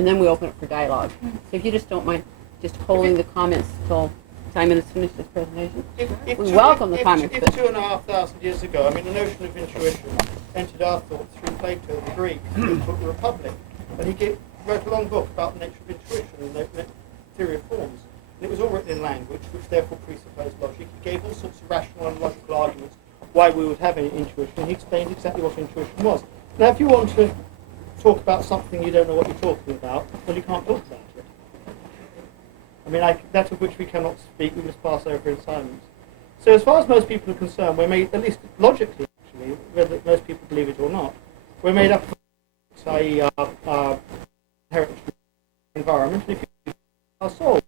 and then we open it for dialogue. So if you just don't mind just holding the comments till Simon has finished his presentation. We welcome the comments. If 2,500 years ago, I mean, the notion of intuition entered our thought through Plato, the Greek, who wrote the Republic, and he wrote a long book about the nature of intuition and the theory of forms. And it was all written in language, which therefore presupposed logic. He gave all sorts of rational and logical arguments why we would have any intuition. He explained exactly what intuition was. Now, if you want to talk about something you don't know what you're talking about, well, you can't talk about it. I mean, that of which we cannot speak, we must pass over in silence. So as far as most people are concerned, we're made, at least logically, actually, whether most people believe it or not, we're made up of, i.e., our hereditary environment, and if you our soul.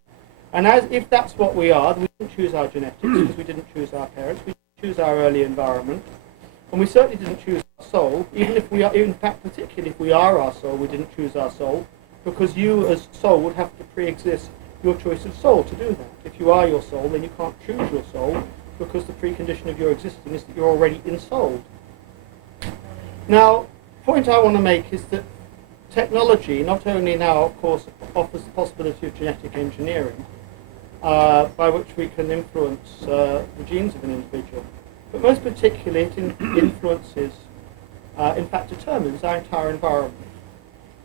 And if that's what we are, then we didn't choose our genetics, because we didn't choose our parents, we didn't choose our early environment, and we certainly didn't choose our soul, even if we are, in fact, particularly if we are our soul, we didn't choose our soul, because you as soul would have to pre-exist your choice of soul to do that. If you are your soul, then you can't choose your soul, because the precondition of your existing is that you're already ensouled. Now, the point I want to make is that technology not only now, of course, offers the possibility of genetic engineering, by which we can influence the genes of an individual, but most particularly it influences, in fact determines our entire environment.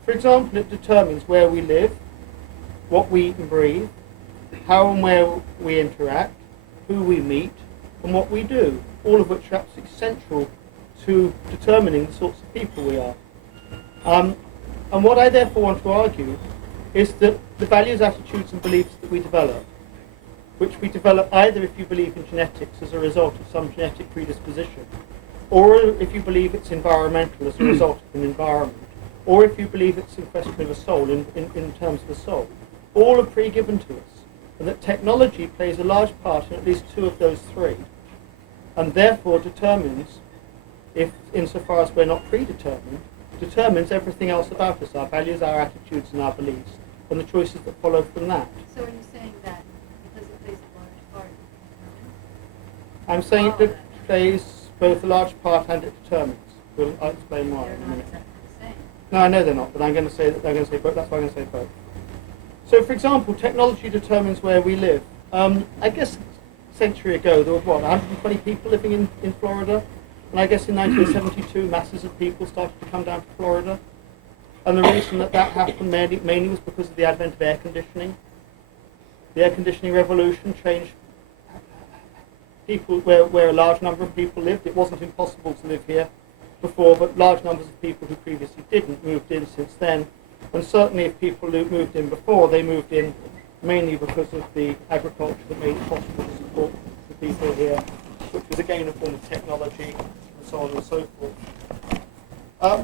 For example, it determines where we live, what we eat and breathe, how and where we interact, who we meet, and what we do, all of which are absolutely central to determining the sorts of people we are. And what I therefore want to argue is that the values, attitudes and beliefs that we develop, which we develop either if you believe in genetics as a result of some genetic predisposition, or if you believe it's environmental as a result of an environment, or if you believe it's in question of a soul, in terms of a soul, all are pre-given to us, and that technology plays a large part in at least two of those three, and therefore determines, if insofar as we're not predetermined, determines everything else about us, our values, our attitudes and our beliefs, and the choices that follow from that. So are you saying that because it plays a large part, it I'm saying it plays both a large part and it determines. I'll explain why they're in a not minute. exactly the same? No, I know they're not, but I'm going to say that they're going to say both. That's why I'm going to say both. So, for example, technology determines where we live. I guess a century ago there were, 120 people living in Florida? And I guess in 1972 masses of people started to come down to Florida. And the reason that happened mainly was because of the advent of air conditioning. The air conditioning revolution changed people where a large number of people lived. It wasn't impossible to live here before, but large numbers of people who previously didn't moved in since then. And certainly if people who moved in before, they moved in mainly because of the agriculture that made it possible to support the people here, which was again a form of technology, and so on and so forth.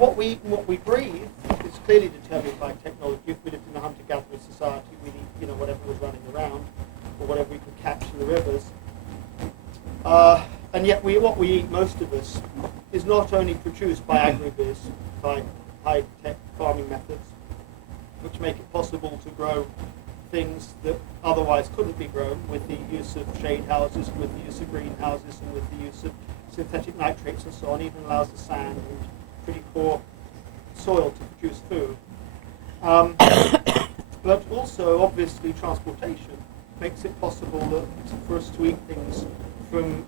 What we breathe is clearly determined by technology. If we lived in a hunter-gatherer society, we'd eat, whatever was running around, or whatever we could catch in the rivers. And yet what we eat, most of us, is not only produced by agribiz, by high-tech farming methods, which make it possible to grow things that otherwise couldn't be grown, with the use of shade houses, with the use of greenhouses, and with the use of synthetic nitrates and so on, even allows the sand and pretty poor soil to produce food. But also, obviously, transportation makes it possible for us to eat things from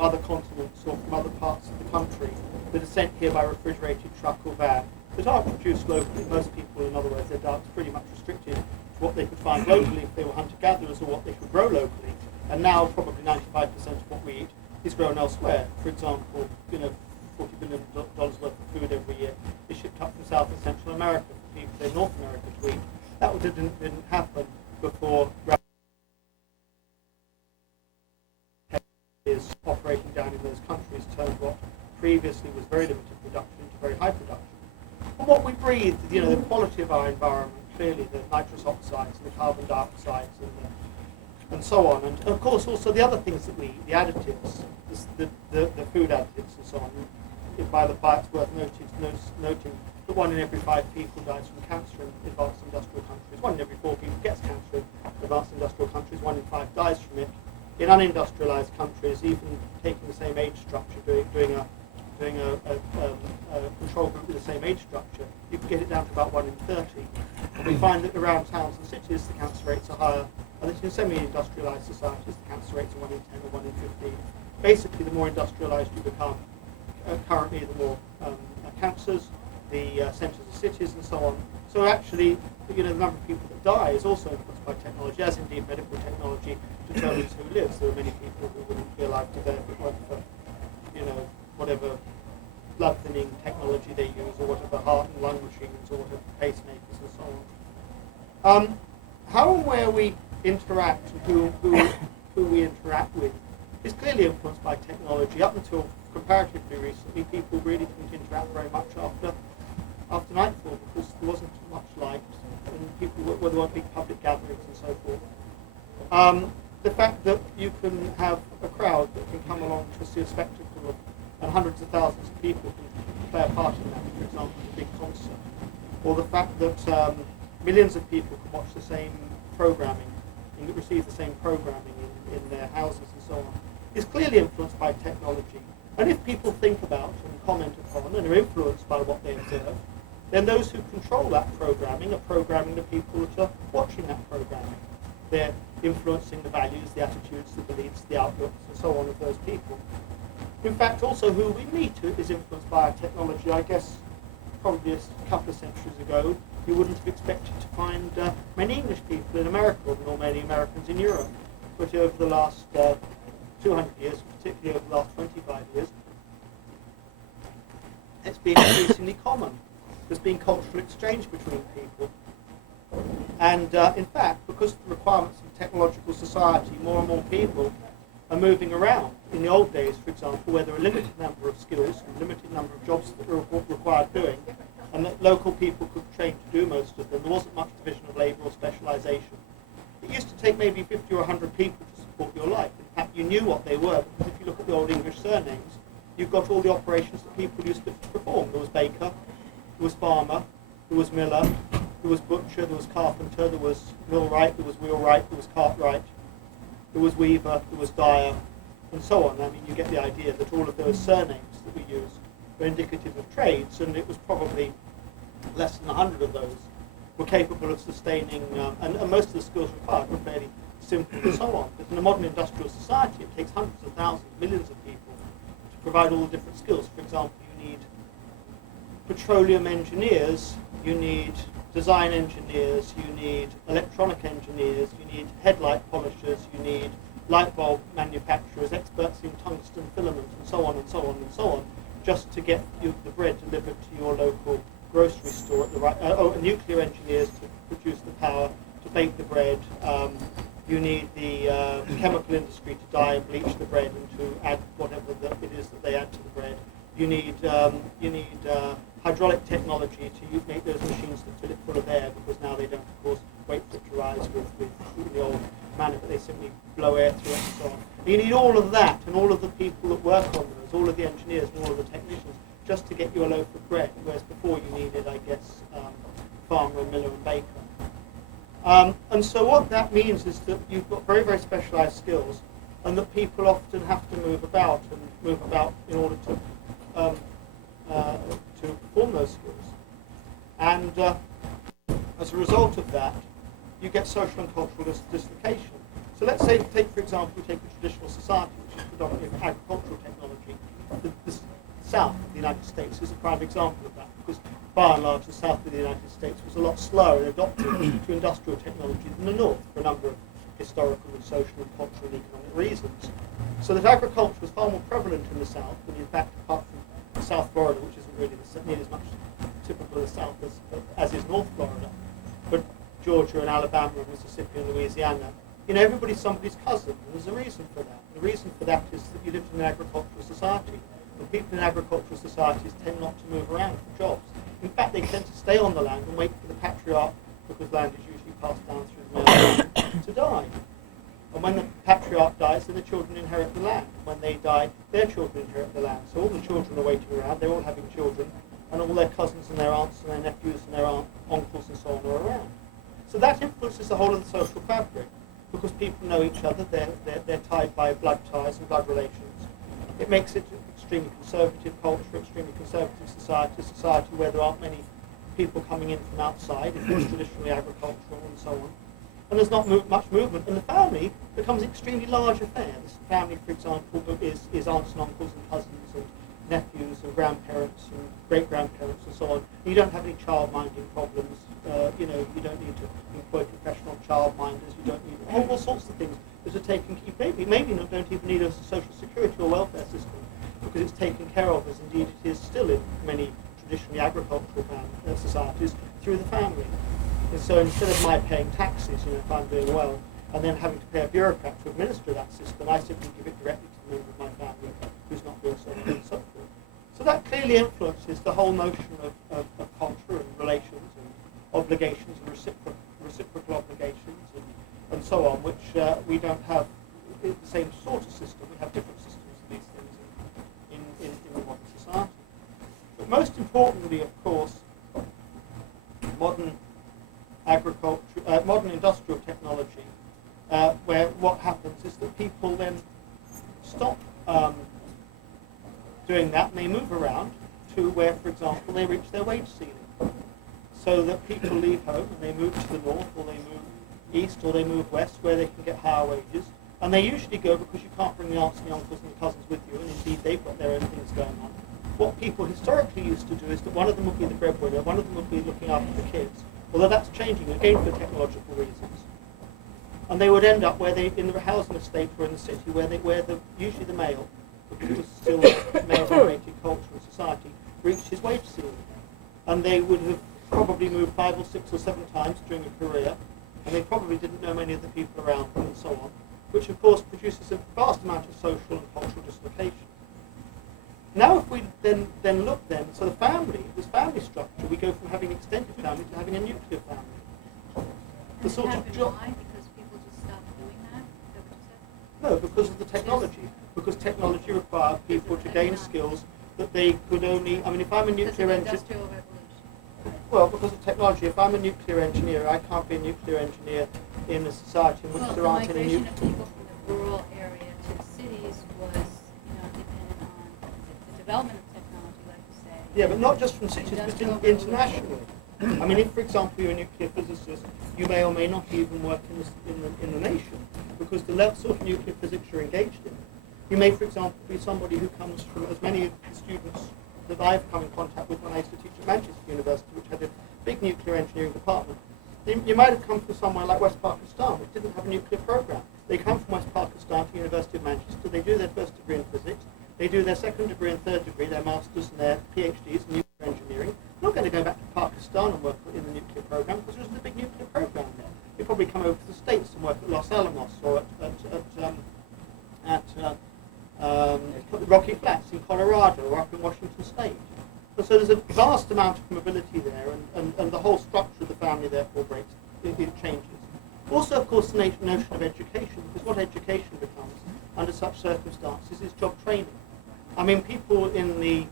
other continents or from other parts of the country that are sent here by refrigerated truck or van that aren't produced locally. Most people, in other words, their diet's pretty much restricted to what they could find locally if they were hunter-gatherers, or what they could grow locally. And now probably 95% of what we eat is grown elsewhere. For example, $40 billion worth of food every year is shipped up from South and Central America for people in North America to eat. That didn't happen before is operating down in those countries turned what previously was very limited production into very high production. And what we breathe, the quality of our environment, clearly the nitrous oxides and the carbon dioxides and so on. And of course also the other things that we eat, the additives, the food additives and so on. By it's worth noting that 1 in every 5 people dies from cancer in advanced industrial countries. 1 in every 4 people gets cancer in advanced industrial countries. 1 in 5 dies from it. In unindustrialized countries, even taking the same age structure, doing a doing a control group with the same age structure, you can get it down to about 1 in 30. And we find that around towns and cities, the cancer rates are higher, and that in semi-industrialized societies, the cancer rates are 1 in 10 or 1 in 15. Basically, the more industrialized you become, currently, the more cancers, the centres of cities, and so on. So actually, the number of people that die is also influenced by technology, as indeed medical technology determines who lives. There are many people who wouldn't be alive today if it weren't for, whatever blood thinning technology they use, or whatever heart and lung machines, or whatever pacemakers, and so on. How and where we interact and who we interact with is clearly influenced by technology. Up until comparatively recently, people really didn't interact very much after nightfall, because there wasn't much light, and there weren't big public gatherings and so forth. The fact that you can have a crowd that can come along to see a spectacle and hundreds of thousands of people can play a part in that, for example, a big concert, or the fact that millions of people can watch the same programming and receive the same programming in their houses and so on, is clearly influenced by technology. And if people think about and comment upon and are influenced by what they observe, then those who control that programming are programming the people that are watching that programming. They're influencing the values, the attitudes, the beliefs, the outlooks, and so on of those people. In fact, also who we meet is influenced by our technology. I guess probably a couple of centuries ago, you wouldn't have expected to find many English people in America, nor many Americans in Europe. But over the last 200 years, particularly over the last 25 years, it's been increasingly common. There's been cultural exchange between people. And in fact, because of the requirements of technological society, more and more people are moving around. In the old days, for example, where there were a limited number of skills, a limited number of jobs that were required doing, and that local people could train to do most of them, there wasn't much division of labour or specialisation. It used to take maybe 50 or 100 people to support your life. In fact, you knew what they were, because if you look at the old English surnames, you've got all the operations that people used to perform. There was baker, there was farmer, there was miller, there was butcher, there was carpenter, there was millwright, there was wheelwright, there was cartwright, there was weaver, there was dyer, and so on. I mean, you get the idea that all of those surnames that we use were indicative of trades, and it was probably less than 100 of those were capable of sustaining, and most of the skills required were fairly simple and so on. But in a modern industrial society, it takes hundreds of thousands, millions of people to provide all the different skills. For example, you need petroleum engineers, you need design engineers, you need electronic engineers, you need headlight polishers, you need light bulb manufacturers, experts in tungsten filament, and so on and so on and so on, just to get you the bread delivered to your local grocery store at the right. Nuclear engineers to produce the power to bake the bread. You need the chemical industry to dye and bleach the bread and to add whatever it is that they add to the bread. You need hydraulic technology to make those machines that fill it full of air, because now they don't, of course, wait for it to rise with the old manner, but they simply blow air through it and so on. You need all of that, and all of the people that work on those, all of the engineers and all of the technicians, just to get you a loaf of bread, whereas before you needed, I guess, farmer, miller and baker. And so what that means is that you've got very, very specialised skills, and that people often have to move about in order to perform those skills. And as a result of that, you get social and cultural dislocation. So let's say, for example, we take a traditional society, which is predominantly of agricultural technology. The south of the United States is a prime example of that, because by and large the south of the United States was a lot slower in adopting to industrial technology than the north, for a number of historical and social and cultural and economic reasons. So that agriculture was far more prevalent in the south, and in fact, apart from South Florida, which isn't really nearly as much typical of the south as is North Florida, but Georgia and Alabama and Mississippi and Louisiana, everybody's somebody's cousin, and there's a reason for that. The reason for that is that you lived in an agricultural society, and people in agricultural societies tend not to move around for jobs. In fact, they tend to stay on the land and wait for the patriarch, because land is usually passed down through the male line, to die. And when the patriarch dies, then the children inherit the land. When they die, their children inherit the land. So all the children are waiting around, they're all having children, and all their cousins and their aunts and their nephews and their uncles and so on are around. So that influences the whole of the social fabric, because people know each other, they're tied by blood ties and blood relations. It makes it an extremely conservative culture, extremely conservative society where there aren't many people coming in from outside. It's traditionally agricultural and so on. And there's not much movement. And the family becomes an extremely large affair. This family, for example, is aunts and uncles and cousins and nephews and grandparents and great-grandparents and so on. You don't have any child-minding problems. You don't need to employ professional child-minders. You don't need all sorts of things that are taken care of. Maybe don't even need a social security or welfare system because it's taken care of, as indeed it is still in many traditionally agricultural societies, through the family. And so instead of my paying taxes, if I'm doing well, and then having to pay a bureaucrat to administer that system, I simply give it directly to the member of my family who's not doing so well and so forth. So that clearly influences the whole notion of culture and relations and obligations and reciprocal obligations and so on, which we don't have the same sort of system. We have different systems of these things in the modern society. But most importantly, of course, modern industrial technology, where what happens is that people then stop doing that and they move around to where, for example, they reach their wage ceiling. So that people leave home and they move to the north or they move east or they move west where they can get higher wages. And they usually go because you can't bring the aunts and the uncles and the cousins with you, and indeed they've got their own things going on. What people historically used to do is that one of them would be the breadwinner, one of them would be looking after the kids, although that's changing again for technological reasons. And they would end up where they, in the housing estate or in the city, where usually the male, because it was still a male-dominated culture and society, reached his wage ceiling. And they would have probably moved 5 or 6 or 7 times during a career, and they probably didn't know many of the people around them and so on, which of course produces a vast amount of social and cultural dislocation. Now if we then look so the family, this family structure, we go from having extended family to having a nuclear family. The sort of job. Why? Because people just stopped doing that? Is that what you said? No, because of the technology. Because technology required people to gain skills that they could only, if I'm a nuclear engineer. Industrial revolution. Well, because of technology, if I'm a nuclear engineer, I can't be a nuclear engineer in a society in which there aren't any The migration of people from the rural area to the cities was, dependent on the development of technology, like you say. Yeah, but not just from cities, but internationally. If, for example, you're a nuclear physicist, you may or may not even work in the nation, because the sort of nuclear physics you're engaged in. You may, for example, be somebody who comes from, as many of the students that I've come in contact with when I used to teach at Manchester University, which had a big nuclear engineering department. You might have come from somewhere like West Pakistan, which didn't have a nuclear program. They come from West Pakistan to the University of Manchester, they do their first degree in physics, they do their second degree and third degree, their masters and their PhDs in nuclear engineering. They're not going to go back to Pakistan and work in the nuclear program because there isn't a big nuclear program there. They probably come over to the States and work at Los Alamos or at Rocky Flats in Colorado or up in Washington State. And so there's a vast amount of mobility there, and the whole structure of the family therefore breaks, it changes. Also, of course, the notion of education, because what education becomes under such circumstances is job training. People in the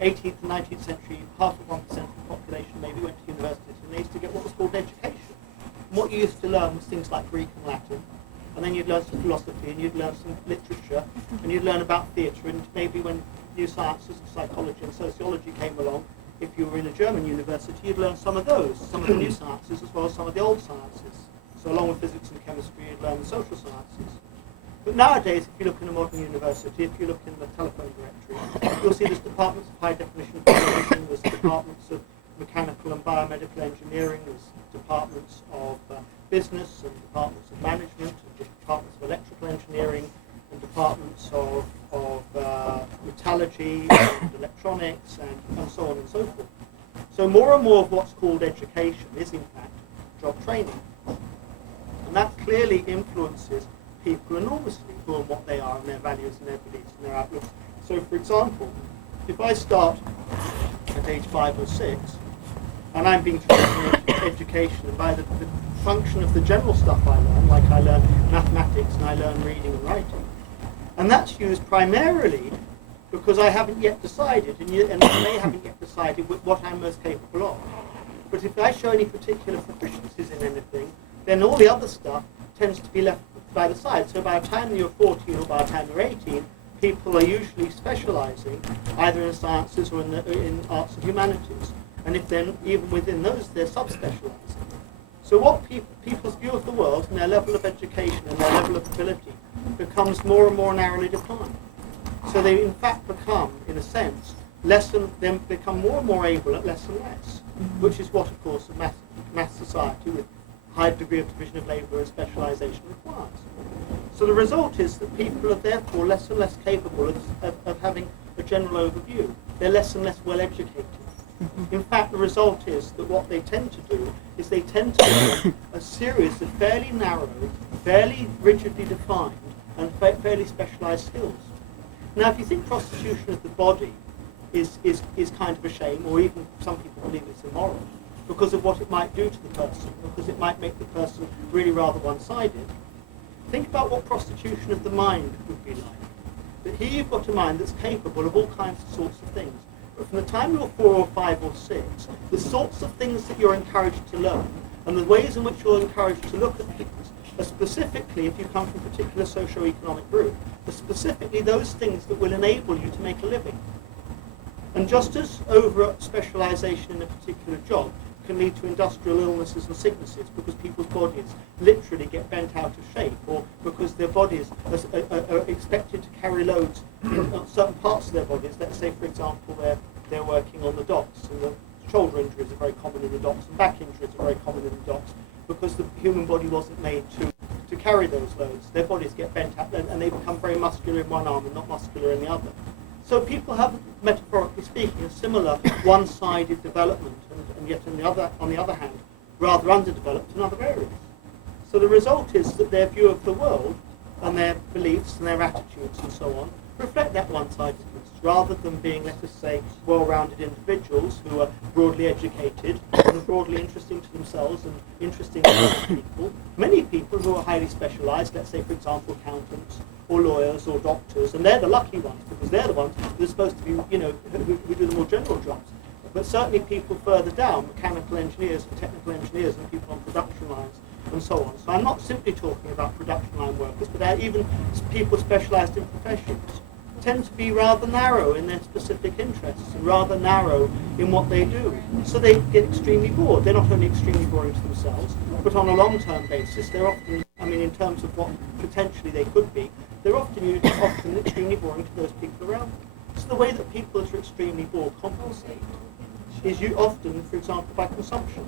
18th and 19th century, half of 1% of the population maybe went to universities, and they used to get what was called education. And what you used to learn was things like Greek and Latin, and then you'd learn some philosophy, and you'd learn some literature, and you'd learn about theatre, and maybe when new sciences, psychology and sociology came along, if you were in a German university, you'd learn some of those, some of the new sciences as well as some of the old sciences. So along with physics and chemistry, you'd learn the social sciences. But nowadays, if you look in a modern university, if you look in the telephone directory, you'll see there's departments of high definition television, there's departments of mechanical and biomedical engineering, there's departments of business and departments of management, and departments of electrical engineering, and departments of metallurgy and electronics and so on and so forth. So more and more of what's called education is in fact job training. And that clearly influences people enormously who and what they are and their values and their beliefs and their outlooks. So for example, if I start at age 5 or 6 and I'm being trained in education, and by the function of the general stuff I learn, like I learn mathematics and I learn reading and writing, and that's used primarily because I haven't yet decided, and they haven't yet decided what I'm most capable of. But if I show any particular proficiencies in anything, then all the other stuff tends to be left by the side. So by the time you're 14 or by the time you're 18, people are usually specialising either in sciences or in arts and humanities. And if then, even within those, they're subspecialising. So what people's view of the world and their level of education and their level of ability becomes more and more narrowly defined. So they in fact become, in a sense, then become more and more able at less and less, which is what, of course, a math society with high degree of division of labour and specialisation requires. So the result is that people are therefore less and less capable of having a general overview. They're less and less well educated. In fact, the result is that what they tend to do is they tend to learn a series of fairly narrow, fairly rigidly defined, and fairly specialised skills. Now, if you think prostitution of the body is kind of a shame, or even some people believe it's immoral, because of what it might do to the person, because it might make the person really rather one-sided, think about what prostitution of the mind would be like. That here you've got a mind that's capable of all kinds of sorts of things. But from the time you're 4 or 5 or 6, the sorts of things that you're encouraged to learn, and the ways in which you're encouraged to look at things, are specifically, if you come from a particular socio-economic group, are specifically those things that will enable you to make a living. And just as over-specialisation in a particular job can lead to industrial illnesses and sicknesses because people's bodies literally get bent out of shape, or because their bodies are expected to carry loads in certain parts of their bodies. Let's say, for example, they're working on the docks, and the shoulder injuries are very common in the docks, and back injuries are very common in the docks, because the human body wasn't made to carry those loads. Their bodies get bent out, and they become very muscular in one arm and not muscular in the other. So people have, metaphorically speaking, a similar one-sided development, and yet on the other hand, rather underdeveloped in other areas. So the result is that their view of the world and their beliefs and their attitudes and so on reflect that one-sidedness, rather than being, let us say, well-rounded individuals who are broadly educated and broadly interesting to themselves and interesting to other people. Many people who are highly specialised, let's say, for example, accountants or lawyers or doctors, and they're the lucky ones because they're the ones who are supposed to be, who do the more general jobs. But certainly people further down, mechanical engineers and technical engineers and people on production lines and so on. So I'm not simply talking about production line workers, but even people specialised in professions tend to be rather narrow in their specific interests and rather narrow in what they do. So they get extremely bored. They're not only extremely boring to themselves, but on a long-term basis, they're often, in terms of what potentially they could be, they're often extremely boring to those people around them. So the way that people that are extremely bored compensate is often, for example, by consumption.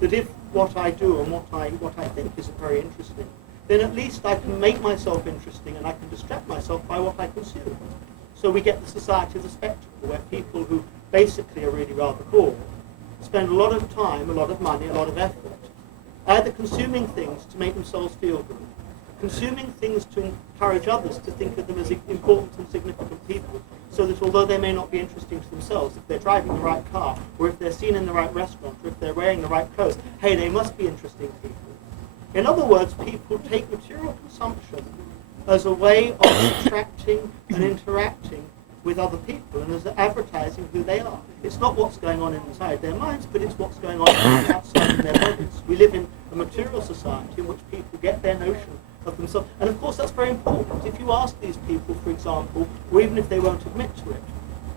That if what I do and what I think isn't very interesting, then at least I can make myself interesting and I can distract myself by what I consume. So we get the society of the spectacle, where people who basically are really rather bored spend a lot of time, a lot of money, a lot of effort, either consuming things to make themselves feel good, consuming things to encourage others to think of them as important and significant people, so that although they may not be interesting to themselves, if they're driving the right car, or if they're seen in the right restaurant, or if they're wearing the right clothes, hey, they must be interesting people. In other words, people take material consumption as a way of attracting and interacting with other people, and as advertising who they are. It's not what's going on inside their minds, but it's what's going on outside in their bodies. We live in a material society in which people get their notion of themselves. And of course that's very important. If you ask these people, for example, or even if they won't admit to it,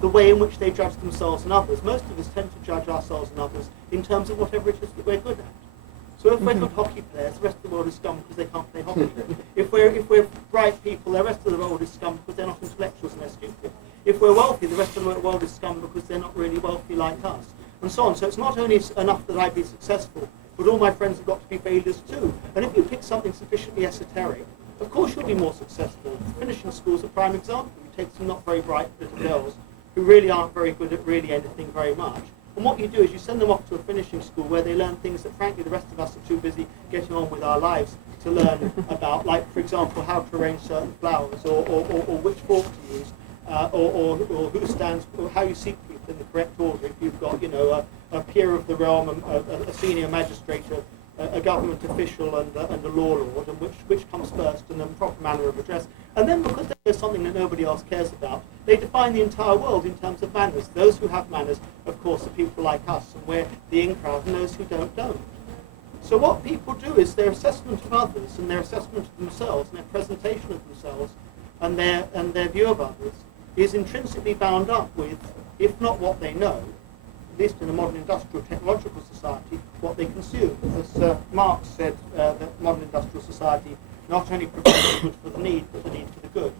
the way in which they judge themselves and others, most of us tend to judge ourselves and others in terms of whatever it is that we're good at. So if we're good hockey players, the rest of the world is scum because they can't play hockey. If we're bright people, the rest of the world is scum because they're not intellectuals and they're stupid. If we're wealthy, the rest of the world is scum because they're not really wealthy like us, and so on. So it's not only enough that I be successful, but all my friends have got to be failures too. And if you pick something sufficiently esoteric, of course you'll be more successful. Finishing school is a prime example. You take some not very bright little girls who really aren't very good at really anything very much, and what you do is you send them off to a finishing school where they learn things that frankly the rest of us are too busy getting on with our lives to learn about, like for example how to arrange certain flowers, or which fork to use, or who stands, or how you seat people in the correct order. If you've got a peer of the realm, a senior magistrate, a government official, and a law lord, and which comes first, and the proper manner of address. And then because there's something that nobody else cares about, they define the entire world in terms of manners. Those who have manners, of course, are people like us, and we're the in crowd, and those who don't. So what people do is their assessment of others and their assessment of themselves and their presentation of themselves and their view of others is intrinsically bound up with, if not what they know, at least in a modern industrial technological society, what they consume. As Marx said, that modern industrial society not only provides the good for the need, but the need for the good.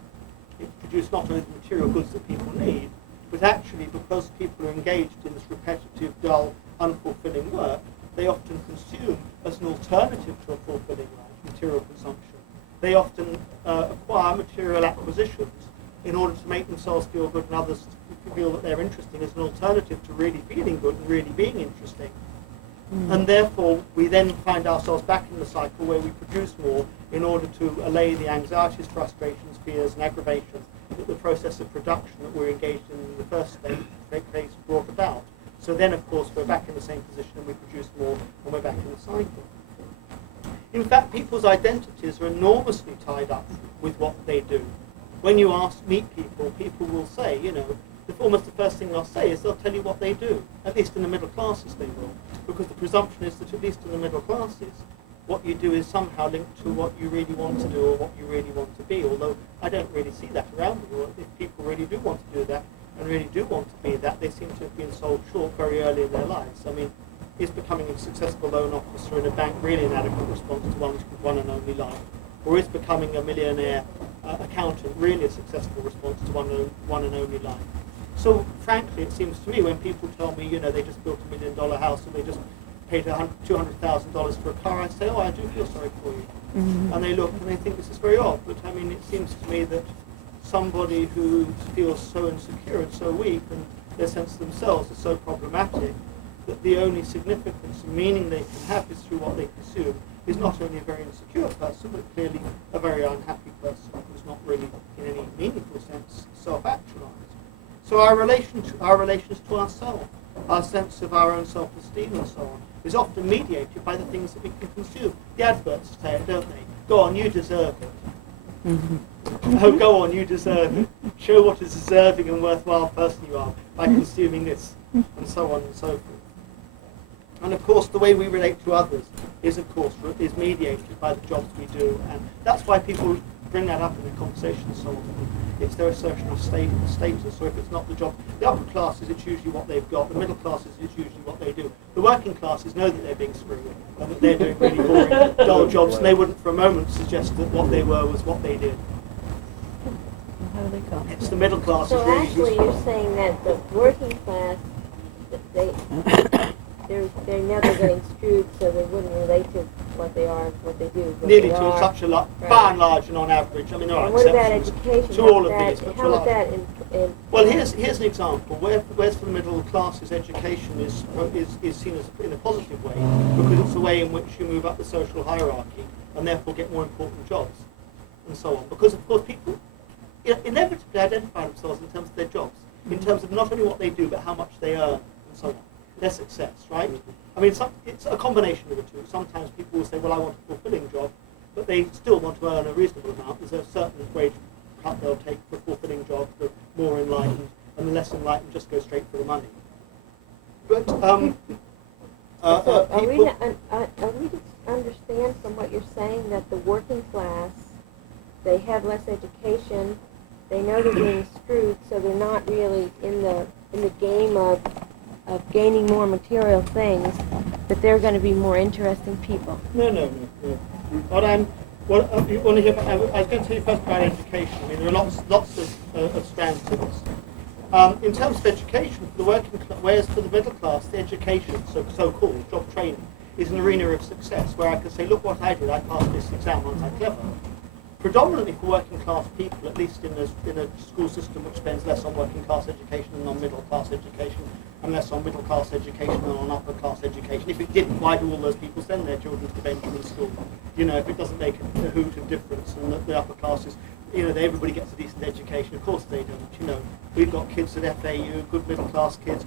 It produces not only the material goods that people need, but actually because people are engaged in this repetitive, dull, unfulfilling work, they often consume as an alternative to a fulfilling life, material consumption. They often acquire material acquisitions in order to make themselves feel good and others feel that they're interesting as an alternative to really feeling good and really being interesting. And therefore, we then find ourselves back in the cycle where we produce more in order to allay the anxieties, frustrations, fears, and aggravations that the process of production that we're engaged in the first phase brought about. So then, of course, we're back in the same position and we produce more and we're back in the cycle. In fact, people's identities are enormously tied up with what they do. When you meet people, people will say, almost the first thing they'll say is they'll tell you what they do. At least in the middle classes they will. Because the presumption is that at least in the middle classes, what you do is somehow linked to what you really want to do or what you really want to be. Although I don't really see that around the world. If people really do want to do that and really do want to be that, they seem to have been sold short very early in their lives. I mean, is becoming a successful loan officer in a bank really an adequate response to one's one and only life? Or is becoming a millionaire accountant really a successful response to one and only life? So frankly, it seems to me when people tell me, they just built $1 million house and they just paid $200,000 for a car, I say, I do feel sorry for you. Mm-hmm. And they look and they think this is very odd, but I mean, it seems to me that somebody who feels so insecure and so weak and their sense of themselves is so problematic that the only significance and meaning they can have is through what they consume is not only a very insecure person, but clearly a very unhappy person who's not really, in any meaningful sense, self-actualized. So our relations to ourselves, our sense of our own self-esteem and so on, is often mediated by the things that we can consume. The adverts say it, don't they? Go on, you deserve it. Mm-hmm. Oh, go on, you deserve it. Show what a deserving and worthwhile person you are by consuming this, and so on and so forth. And of course, the way we relate to others is mediated by the jobs we do, and that's why people bring that up in their conversations so often. It's their assertion of status, so if it's not the job, the upper classes, it's usually what they've got, the middle classes, it's usually what they do. The working classes know that they're being screwed, and that they're doing really boring, dull jobs, and they wouldn't for a moment suggest that what they were was what they did. How do they come? It's the middle classes So really actually you're saying that the working class, they're never getting screwed, so they wouldn't relate to what they are, what they do. Nearly to such a lot, by and large and on average. I mean, there are and what about exceptions education? to all of these, but how would that well, here's an example. Whereas for the middle classes, education is seen as in a positive way because it's a way in which you move up the social hierarchy and therefore get more important jobs and so on. Because of course people inevitably identify themselves in terms of their jobs, in terms of not only what they do but how much they earn and so on. Their success, right? I mean, it's a combination of the two. Sometimes people will say, well, I want a fulfilling job, but they still want to earn a reasonable amount. There's a certain wage cut they'll take for a fulfilling job, the more enlightened, and the less enlightened just go straight for the money. But are we to understand from what you're saying that the working class, they have less education, they know they're being screwed, so they're not really in the game of gaining more material things, that they're going to be more interesting people? No. What you want to hear about, I was going to tell you first about education. I mean, there are lots of strands to this. In terms of education, for the working class, whereas for the middle class, the education, so-called job training, is an arena of success where I can say, look what I did, I passed this exam, aren't I clever? Predominantly for working class people, at least in a school system which spends less on working class education than on middle class education, and less on middle class education than on upper class education. If it didn't, why do all those people send their children to Benjamin School? If it doesn't make a hoot of difference, and the upper classes, everybody gets a decent education. Of course they don't. We've got kids at FAU, good middle class kids,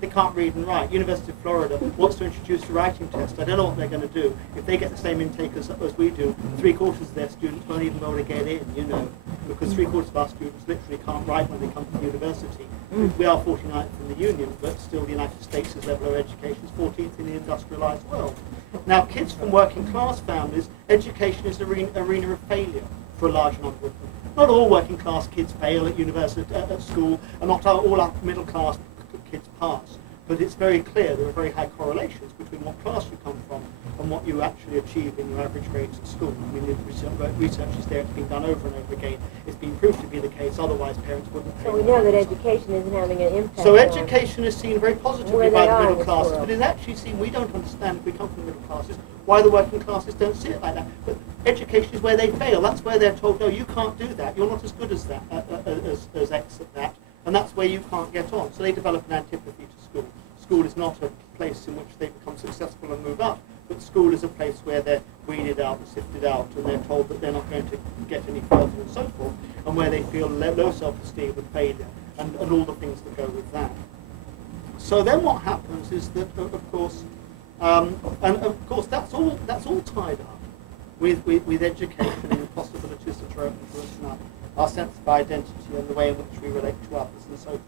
they can't read and write. University of Florida wants to introduce a writing test. I don't know what they're going to do. If they get the same intake as we do, 3/4 of their students won't even be able to get in, because 3/4 of our students literally can't write when they come to university. We are 49th in the Union, but still the United States' level of education is 14th in the industrialized world. Now, kids from working class families, education is an arena of failure for a large number of them. Not all working class kids fail at university, at school, and not all our middle class kids pass. But it's very clear there are very high correlations between what class you come from and what you actually achieve in your average grades at school. I mean, the research is there, it's been done over and over again. It's been proved to be the case, otherwise parents wouldn't pay. So we know that education isn't having an impact. So education is seen very positively where by they the are middle in this classes, world. but it's actually seen, we don't understand if we come from the middle classes, why the working classes don't see it like that. But education is where they fail. That's where they're told, no, you can't do that. You're not as good as that, as X at that, and that's where you can't get on. So they develop an antipathy to school. School is not a place in which they become successful and move up, but school is a place where they're weeded out and sifted out, and they're told that they're not going to get any further and so forth, and where they feel low self-esteem and failure, and all the things that go with that. So then what happens is that, of course, that's all tied up with education and the possibilities that are open to us and our sense of identity and the way in which we relate to others and so forth.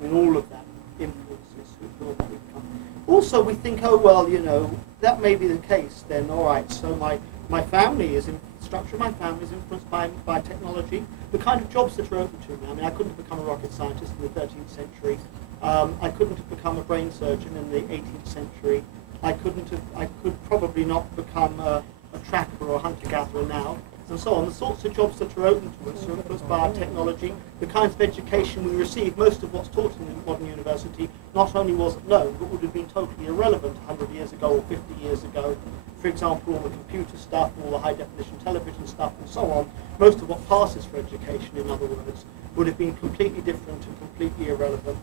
I mean, all of that influences what we become. Also, we think, oh well, you know, that may be the case. Then, all right. So my family is structure of my family is influenced by technology. The kind of jobs that are open to me. I mean, I couldn't have become a rocket scientist in the 13th century. I couldn't have become a brain surgeon in the 18th century. I could probably not become a tracker or a hunter-gatherer now, and so on. The sorts of jobs that are open to us are influenced by our technology. The kinds of education we receive, most of what's taught in a modern university, not only wasn't known, but would have been totally irrelevant 100 years ago or 50 years ago. For example, all the computer stuff, all the high-definition television stuff, and so on. Most of what passes for education, in other words, would have been completely different and completely irrelevant.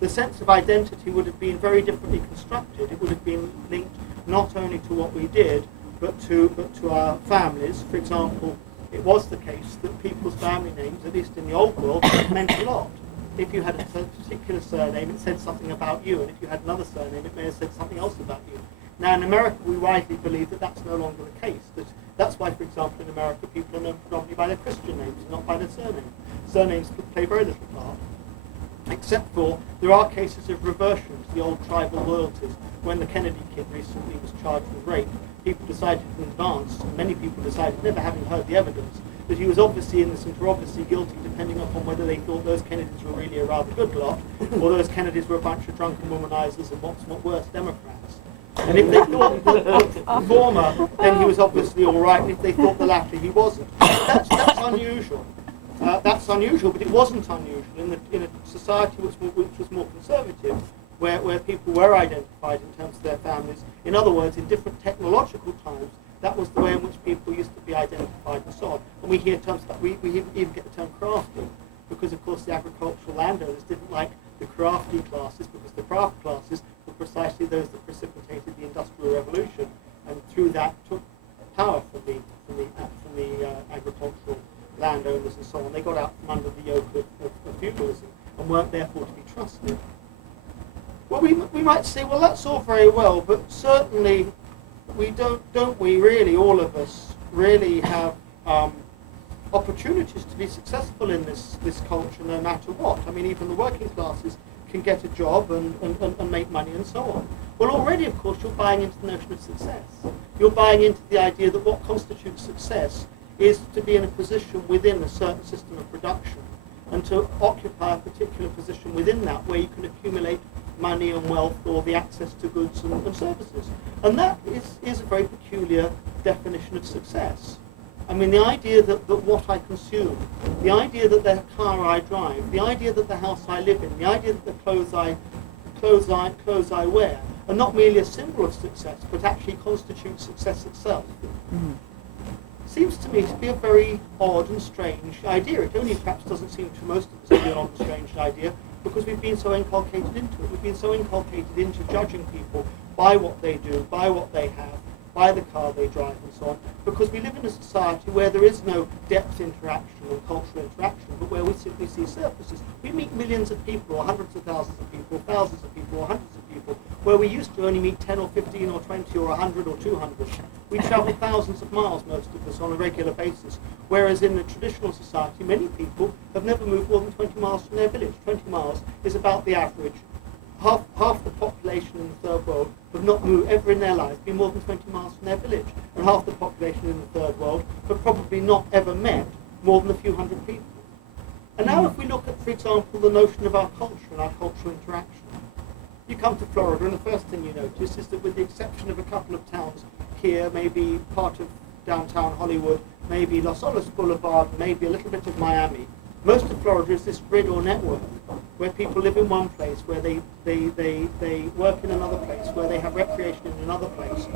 The sense of identity would have been very differently constructed. It would have been linked not only to what we did, but to our families. For example, it was the case that people's family names, at least in the old world, meant a lot. If you had a particular surname, it said something about you, and if you had another surname, it may have said something else about you. Now, in America, we widely believe that that's no longer the case. That's why, for example, in America, people are known predominantly by their Christian names, not by their surname. Surnames play very little part, except for there are cases of reversion to the old tribal loyalties. When the Kennedy kid recently was charged with rape, people decided in advance, and many people decided, never having heard the evidence, that he was obviously innocent or obviously guilty, depending upon whether they thought those Kennedys were really a rather good lot, or those Kennedys were a bunch of drunken womanizers and what's worse, Democrats. And if they thought the former, then he was obviously all right, and if they thought the latter, he wasn't. That's unusual. That's unusual, but it wasn't unusual in a society which was more conservative, where people were identified in terms of their families. In other words, in different technological times, that was the way in which people used to be identified and so on. And we hear terms that we even get the term crafty, because of course the agricultural landowners didn't like the crafty classes, because the craft classes were precisely those that precipitated the Industrial Revolution, and through that took power from the agricultural landowners and so on. They got out from under the yoke of feudalism and weren't therefore to be trusted. Well, we might say, well, that's all very well, but certainly we don't we really, all of us, really have opportunities to be successful in this culture no matter what. I mean, even the working classes can get a job and make money and so on. Well, already, of course, you're buying into the notion of success. You're buying into the idea that what constitutes success is to be in a position within a certain system of production and to occupy a particular position within that where you can accumulate money and wealth or the access to goods and services. And that is a very peculiar definition of success. I mean, the idea that what I consume, the idea that the car I drive, the idea that the house I live in, the idea that the clothes I wear are not merely a symbol of success, but actually constitute success itself. Mm. Seems to me to be a very odd and strange idea. It only perhaps doesn't seem to most of us to be an odd and strange idea because we've been so inculcated into it. We've been so inculcated into judging people by what they do, by what they have, by the car they drive and so on, because we live in a society where there is no depth interaction or cultural interaction, but where we simply see surfaces. We meet millions of people, or hundreds of thousands of people, or thousands of people, or hundreds of people, where we used to only meet 10 or 15 or 20 or 100 or 200. We travel thousands of miles, most of us, on a regular basis, whereas in a traditional society, many people have never moved more than 20 miles from their village. 20 miles is about the average. Half the population in the third world have not moved ever in their life, been more than 20 miles from their village. And half the population in the third world have probably not ever met more than a few hundred people. And now if we look at, for example, the notion of our culture and our cultural interaction, you come to Florida and the first thing you notice is that with the exception of a couple of towns here, maybe part of downtown Hollywood, maybe Los Olas Boulevard, maybe a little bit of Miami, most of Florida is this grid or network where people live in one place, where they work in another place, where they have recreation in another place.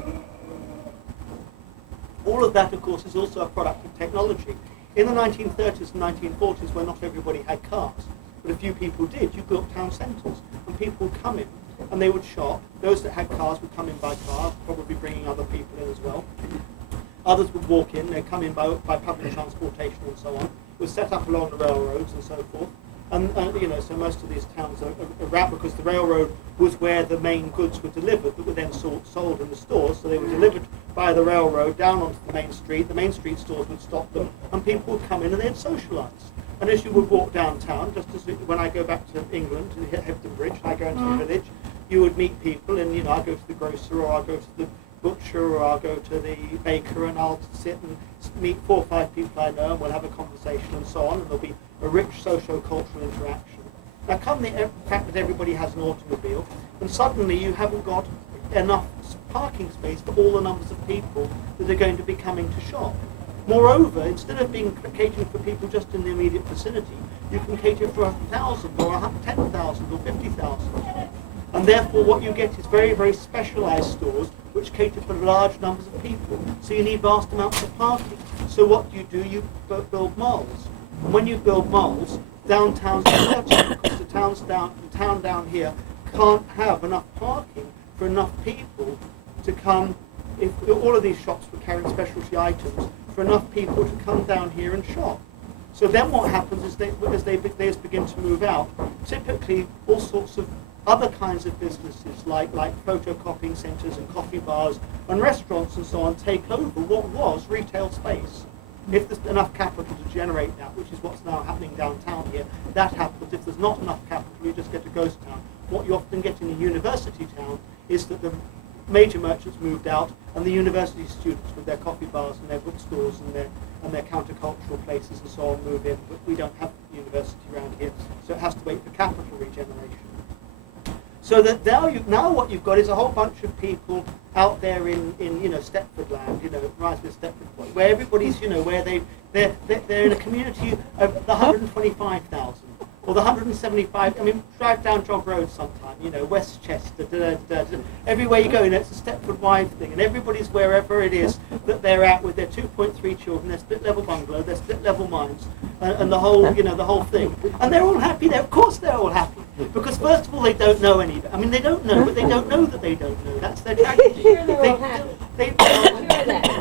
All of that, of course, is also a product of technology. In the 1930s and 1940s, where not everybody had cars, but a few people did, you built town centres, and people would come in and they would shop. Those that had cars would come in by car, probably bringing other people in as well. Others would walk in, they'd come in by public transportation and so on. It was set up along the railroads and so forth. And so most of these towns are around because the railroad was where the main goods were delivered that were then sold in the stores. So they were delivered by the railroad down onto the main street. The main street stores would stop them, and people would come in and they'd socialise. And as you would walk downtown, just as when I go back to England, to Hebden Bridge, I go into the village, you would meet people, and I go to the grocer, or I'll go to the butcher, or I'll go to the baker, and I'll sit and meet 4 or 5 people I know, and we'll have a conversation and so on, and there'll be a rich socio-cultural interaction. Now come the fact that everybody has an automobile, and suddenly you haven't got enough parking space for all the numbers of people that are going to be coming to shop. Moreover, instead of catering for people just in the immediate vicinity, you can cater for 1,000 or 10,000 or 50,000. And therefore what you get is very, very specialised stores which cater for large numbers of people. So you need vast amounts of parking. So what do? You build malls. And when you build malls, downtowns are dirty because the town down here can't have enough parking for enough people to come. If all of these shops were carrying specialty items, for enough people to come down here and shop. So then what happens is as they begin to move out, typically all sorts of other kinds of businesses like photocopying centres and coffee bars and restaurants and so on take over what was retail space. If there's enough capital to generate that, which is what's now happening downtown here, that happens. If there's not enough capital, you just get a ghost town. What you often get in a university town is that the major merchants moved out and the university students with their coffee bars and their bookstores and their countercultural places and so on move in. But we don't have university around here, so it has to wait for capital regeneration. So that now what you've got is a whole bunch of people out there in Stepford land, reminds me of Stepford Point, where everybody's where they're in a community of the 125,000 or the 175. I mean, drive down Jog Road sometime, Westchester, everywhere you go, it's a Stepford wide thing, and everybody's wherever it is that they're at with their 2.3 children, their split level bungalow, their split level mines, and the whole the whole thing, and they're all happy. Of course, they're all happy. Because first of all, they don't know any. I mean, they don't know, but they don't know that they don't know. That's their tragedy.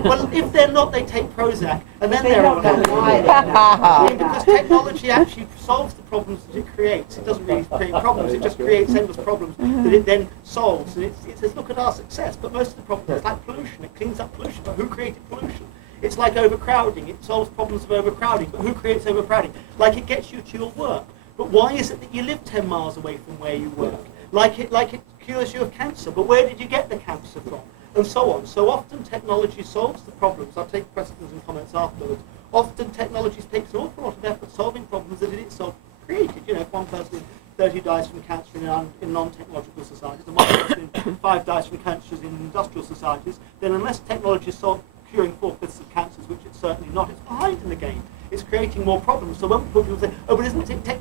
Well, if they're not, they take Prozac, and then they're all happy. Because technology actually solves the problems that it creates. It doesn't really create problems. It just creates endless problems that it then solves. And it says, look at our success. But most of the problems, it's like pollution. It cleans up pollution. But who created pollution? It's like overcrowding. It solves problems of overcrowding. But who creates overcrowding? Like it gets you to your work. But why is it that you live 10 miles away from where you work? Like it cures you of cancer, but where did you get the cancer from? And so on. So often technology solves the problems. I'll take questions and comments afterwards. Often technology takes an awful lot of effort solving problems that it itself created. If one person in 30 dies from cancer in non-technological societies, and one person in 5 dies from cancers in industrial societies, then unless technology is curing 4/5 of cancers, which it's certainly not, it's behind in the game. It's creating more problems. So when people say, oh, but isn't it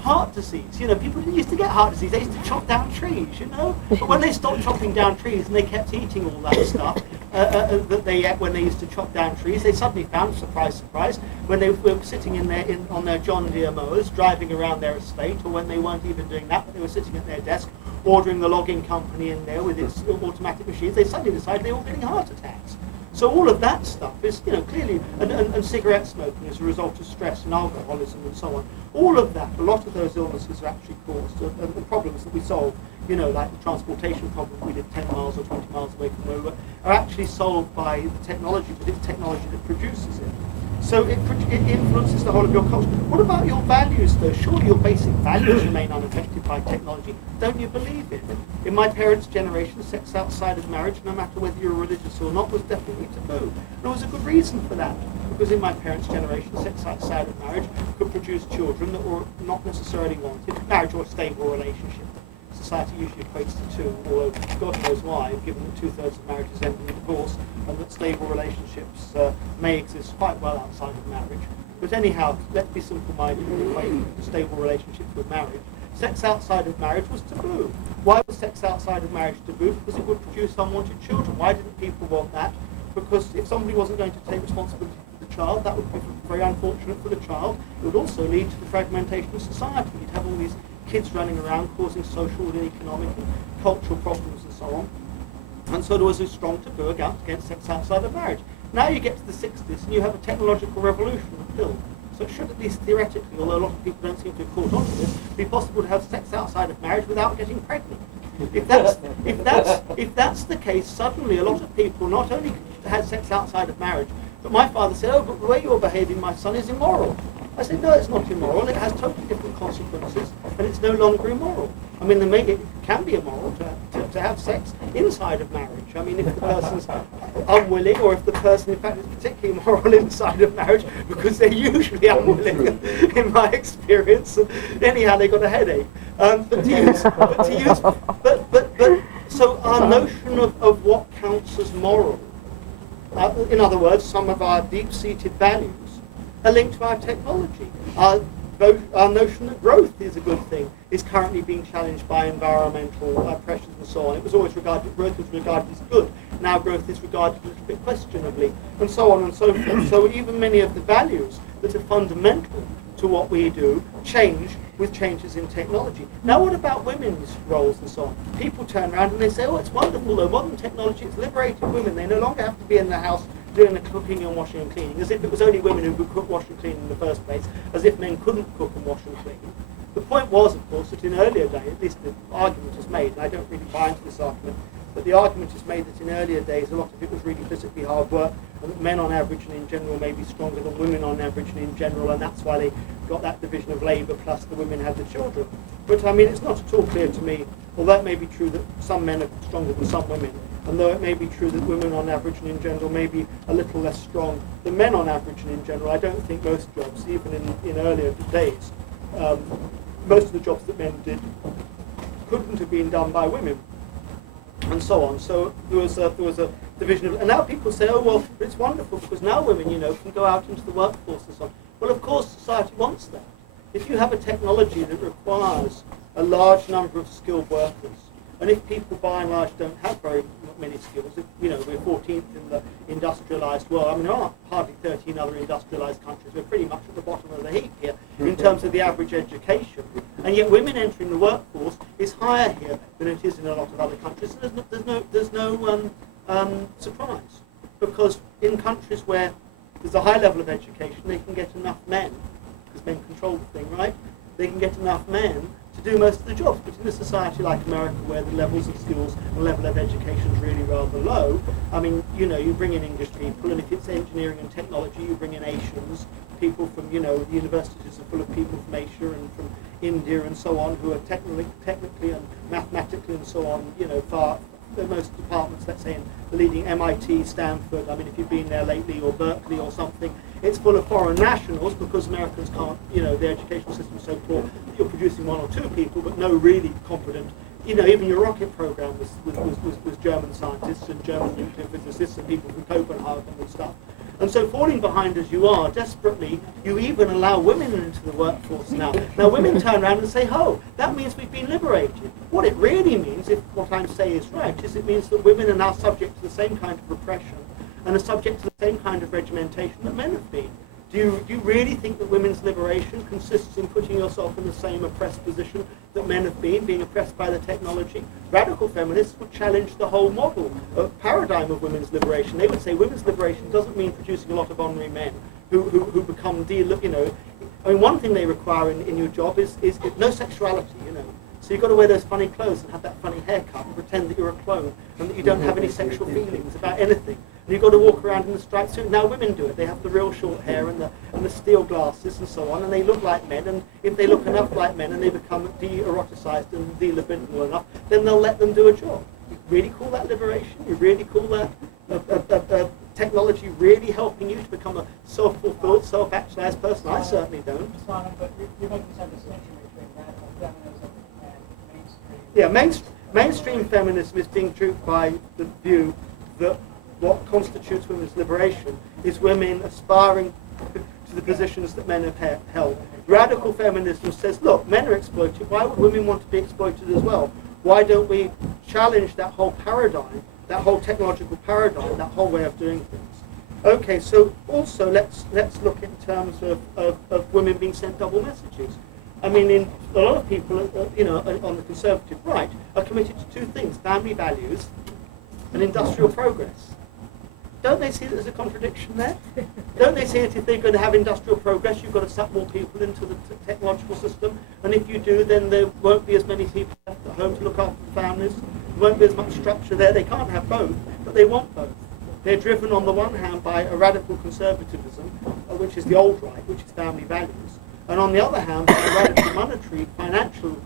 heart disease? People didn't used to get heart disease. They used to chop down trees, But when they stopped chopping down trees and they kept eating all that stuff that they ate when they used to chop down trees, they suddenly found, surprise, surprise, when they were sitting on their John Deere mowers, driving around their estate, or when they weren't even doing that, but they were sitting at their desk, ordering the logging company in there with its automatic machines, they suddenly decided they were getting heart attacks. So all of that stuff is, clearly, and cigarette smoking as a result of stress and alcoholism and so on. All of that, a lot of those illnesses are actually caused, and the problems that we solve, like the transportation problem we live 10 miles or 20 miles away from where we were, are actually solved by the technology, but it's technology that produces it. So it influences the whole of your culture. What about your values, though? Surely your basic values remain unaffected by technology. Don't you believe it? In my parents' generation, sex outside of marriage, no matter whether you're religious or not, was definitely taboo. There was a good reason for that. because in my parents' generation, sex outside of marriage could produce children that were not necessarily wanted. Marriage or a stable relationship. Society usually equates the two, although God knows why, given that 2/3 of marriages end in divorce, and that stable relationships may exist quite well outside of marriage. But anyhow, let's be simple-minded and equate stable relationships with marriage. Sex outside of marriage was taboo. Why was sex outside of marriage taboo? Because it would produce unwanted children. Why didn't people want that? Because if somebody wasn't going to take responsibility for the child, that would be very unfortunate for the child. It would also lead to the fragmentation of society. You'd have all these kids running around causing social and economic and cultural problems and so on. And so there was a strong taboo against sex outside of marriage. Now you get to the 60s and you have a technological revolution of pills. So it should, at least theoretically, although a lot of people don't seem to have caught on to this, be possible to have sex outside of marriage without getting pregnant. If that's the case, suddenly a lot of people not only had sex outside of marriage, but my father said, "Oh, but the way you're behaving, my son, is immoral." I said, "No, it's not immoral. It has totally different consequences, and it's no longer immoral. I mean, it can be immoral to have sex inside of marriage. I mean, if the person's unwilling, or if the person, in fact, is particularly immoral inside of marriage, because they're usually unwilling, in my experience. And anyhow, they got a headache. So our notion of what counts as moral, in other words, some of our deep-seated values, are linked to our technology. Our notion that growth is a good thing is currently being challenged by environmental pressures and so on. It was always regarded, growth was regarded as good. Now growth is regarded a little bit questionably, and so on and so forth. So even many of the values that are fundamental to what we do change with changes in technology. Now what about women's roles and so on? People turn around and they say, "Oh, it's wonderful though, modern technology, it's liberated women. They no longer have to be in the house doing the cooking and washing and cleaning," as if it was only women who could cook, wash and clean in the first place, as if men couldn't cook and wash and clean. The point was, of course, that in earlier days, at least the argument is made, and I don't really buy into this argument, but the argument is made that in earlier days a lot of it was really physically hard work, and that men on average and in general may be stronger than women on average and in general, and that's why they got that division of labour, plus the women had the children. But I mean, it's not at all clear to me, although it may be true that some men are stronger than some women, and though it may be true that women on average and in general may be a little less strong than men on average and in general, I don't think most jobs, even in earlier days, most of the jobs that men did couldn't have been done by women, and so on. So there was a division of, and now people say, "Oh well, it's wonderful because now women, can go out into the workforce and so on." Well, of course, society wants that. If you have a technology that requires a large number of skilled workers, and if people by and large don't have very many skills, if, we're 14th in the industrialised world. I mean, there aren't hardly 13 other industrialised countries. We're pretty much at the bottom of the heap here in terms of the average education. And yet women entering the workforce is higher here than it is in a lot of other countries. And there's no surprise. Because in countries where there's a high level of education, they can get enough men, because men control the thing, right? They can get enough men to do most of the jobs. But in a society like America, where the levels of skills and level of education is really rather low, I mean, you bring in English people, and if it's engineering and technology, you bring in Asians, people from, the universities are full of people from Asia and from India and so on, who are technically and mathematically and so on, far. Most departments, let's say in the leading MIT, Stanford, I mean, if you've been there lately, or Berkeley or something, it's full of foreign nationals because Americans can't, the educational system's so poor that you're producing one or two people, but no really competent. Even your rocket program was German scientists and German nuclear physicists and people from Copenhagen and stuff. And so falling behind as you are, desperately, you even allow women into the workforce now. Now women turn around and say, "Oh, that means we've been liberated." What it really means, if what I'm saying is right, is it means that women are now subject to the same kind of repression and are subject to the same kind of regimentation that men have been. Do you really think that women's liberation consists in putting yourself in the same oppressed position that men have been, being oppressed by the technology? Radical feminists would challenge the whole model, paradigm of women's liberation. They would say women's liberation doesn't mean producing a lot of honorary men who become I mean, one thing they require in your job is no sexuality, So you've got to wear those funny clothes and have that funny haircut and pretend that you're a clone and that you don't have any sexual feelings about anything. And you've got to walk around in the striped suit. Now women do it. They have the real short hair and the steel glasses and so on, and they look like men. And if they look enough like men and they become de-eroticized and de-libidinal enough, then they'll let them do a job. You really call that liberation? You really call that technology really helping you to become a self-fulfilled, self-actualized person? I certainly don't. Simon, but you're making some distinction between radical feminism and mainstream. Yeah, mainstream feminism is being duped by the view that what constitutes women's liberation is women aspiring to the positions that men have held. Radical feminism says, look, men are exploited. Why would women want to be exploited as well? Why don't we challenge that whole paradigm, that whole technological paradigm, that whole way of doing things? Okay, so also let's look in terms of women being sent double messages. I mean, a lot of people, on the conservative right, are committed to two things: family values and industrial progress. Don't they see it as a contradiction there? Don't they see it, if they're going to have industrial progress, you've got to suck more people into the technological system, and if you do, then there won't be as many people at home to look after the families, there won't be as much structure there. They can't have both, but they want both. They're driven on the one hand by a radical conservatism, which is the old right, which is family values, and on the other hand by a radical monetary, financial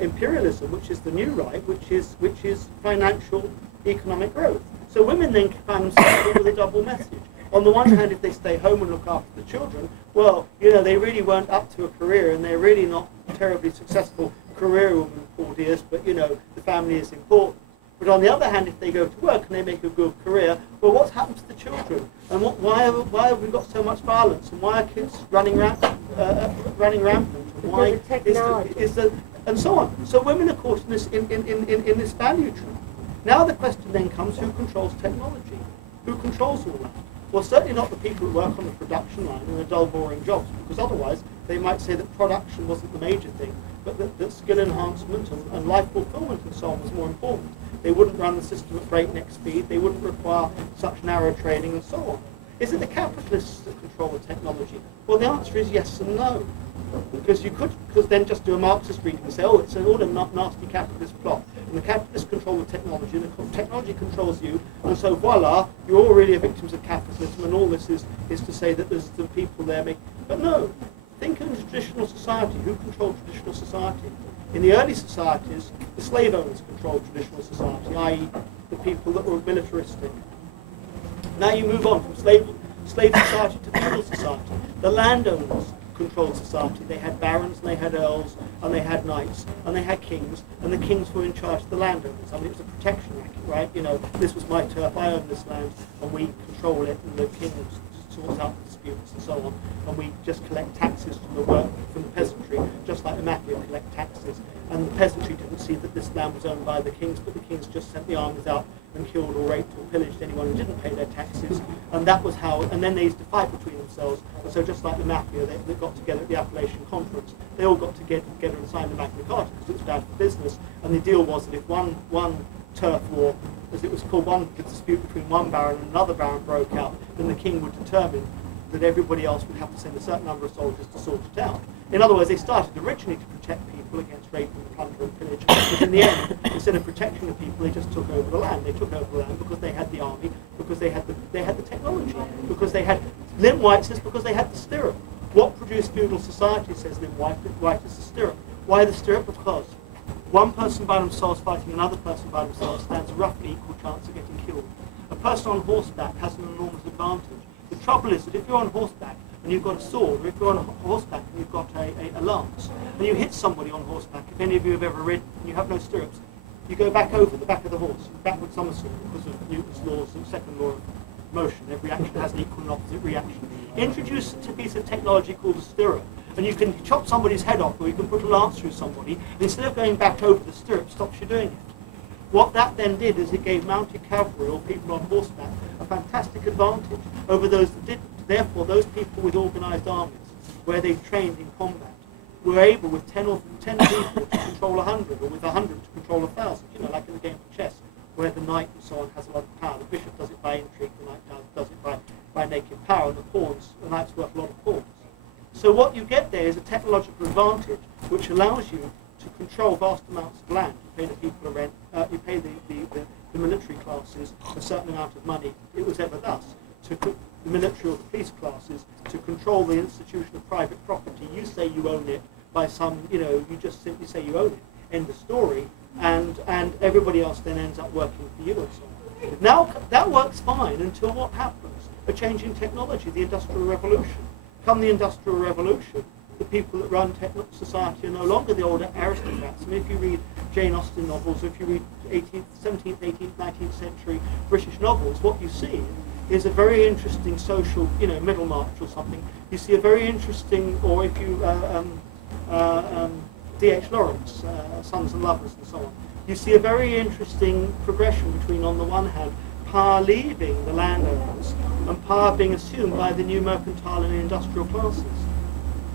imperialism, which is the new right, which is financial economic growth. So women then find themselves with a double message. On the one hand, if they stay home and look after the children, well, they really weren't up to a career, and they're really not terribly successful career women, poor dears, but the family is important. But on the other hand, if they go to work and they make a good career, well, what's happened to the children? And why have we got so much violence? And why are kids running rampant? And why Because of technology. And so on. So women are caught in this value trap. Now the question then comes: who controls technology? Who controls all that? Well, certainly not the people who work on the production line in the dull, boring jobs, because otherwise they might say that production wasn't the major thing, but that skill enhancement and life fulfillment and so on was more important. They wouldn't run the system at breakneck speed. They wouldn't require such narrow training and so on. Is it the capitalists that control the technology? Well, the answer is yes and no. Because you could then just do a Marxist reading and say, oh, it's all a nasty capitalist plot. And the capitalists control the technology, and the technology controls you, and so voila, you're all really victims of capitalism, and all this is to say that there's the people there making... But no, think of traditional society. Who controlled traditional society? In the early societies, the slave owners controlled traditional society, i.e. the people that were militaristic. Now you move on from slave society to feudal society. The landowners controlled society. They had barons, and they had earls, and they had knights, and they had kings, and the kings were in charge of the landowners. I mean, it was a protection racket, right? This was my turf, I own this land, and we control it, and the king sorts out the disputes and so on, and we just collect taxes from the peasantry, just like the mafia collect taxes. And the peasantry didn't see that this land was owned by the kings, but the kings just sent the armies out and killed or raped or pillaged anyone who didn't pay their taxes. And that was how, and then they used to fight between themselves. And so just like the mafia, they got together at the Appalachian Conference. They all got together and signed the Magna Carta because it was bad for business. And the deal was that if one turf war, as it was called, one dispute between one baron and another baron broke out, then the king would determine that everybody else would have to send a certain number of soldiers to sort it out. In other words, they started originally to protect people against rape and plunder and pillage, but in the end, instead of protecting the people, they just took over the land. They took over the land because they had the army, because they had the technology, because they had... Lynn White says because they had the stirrup. What produced feudal society, says Lynn White, is the stirrup. Why the stirrup? Because one person by themselves fighting another person by themselves stands a roughly equal chance of getting killed. A person on horseback has an enormous advantage. The trouble is that if you're on horseback and you've got a sword, or if you're on horseback and you've got a lance, and you hit somebody on horseback, if any of you have ever ridden and you have no stirrups, you go back over the back of the horse, backward somersault, because of Newton's laws, the second law of motion. Every action has an equal and opposite reaction. Introduce a piece of technology called a stirrup, and you can chop somebody's head off, or you can put a lance through somebody, and instead of going back over the stirrup, stops you doing it. What that then did is it gave mounted cavalry, or people on horseback, a fantastic advantage over those that didn't. Therefore, those people with organised armies, where they trained in combat, were able with 10 people to control 100, or with 100 to control 1,000, like in the game of chess, where the knight and so on has a lot of power. The bishop does it by intrigue, the knight does it by naked power, and the knight's worth a lot of pawns. So what you get there is a technological advantage which allows you to control vast amounts of land. You pay the people a rent, you pay the military classes a certain amount of money. It was ever thus. The military or the police classes to control the institution of private property. You say you own it by some, you just simply say you own it. End of story. And everybody else then ends up working for you and so on. Now, that works fine until what happens? A change in technology, the Industrial Revolution. Come the Industrial Revolution, the people that run society are no longer the older aristocrats. I mean, if you read Jane Austen novels, if you read 17th, 18th, 19th century British novels, what you see is a very interesting social, Middlemarch or something. You see a very interesting, or if you, D.H. Lawrence, Sons and Lovers and so on, you see a very interesting progression between, on the one hand, power leaving the landowners and power being assumed by the new mercantile and industrial classes.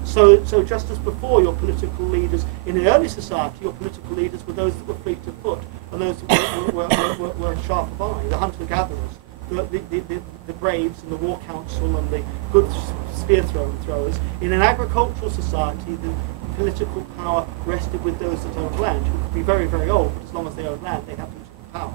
So just as before, your political leaders, in the early society, your political leaders were those that were fleet of foot and those that were sharp of eye, the hunter-gatherers, the braves and the war council and the good spear throwers. In an agricultural society, the political power rested with those that owned land, who could be very, very old, but as long as they owned land, they had political power.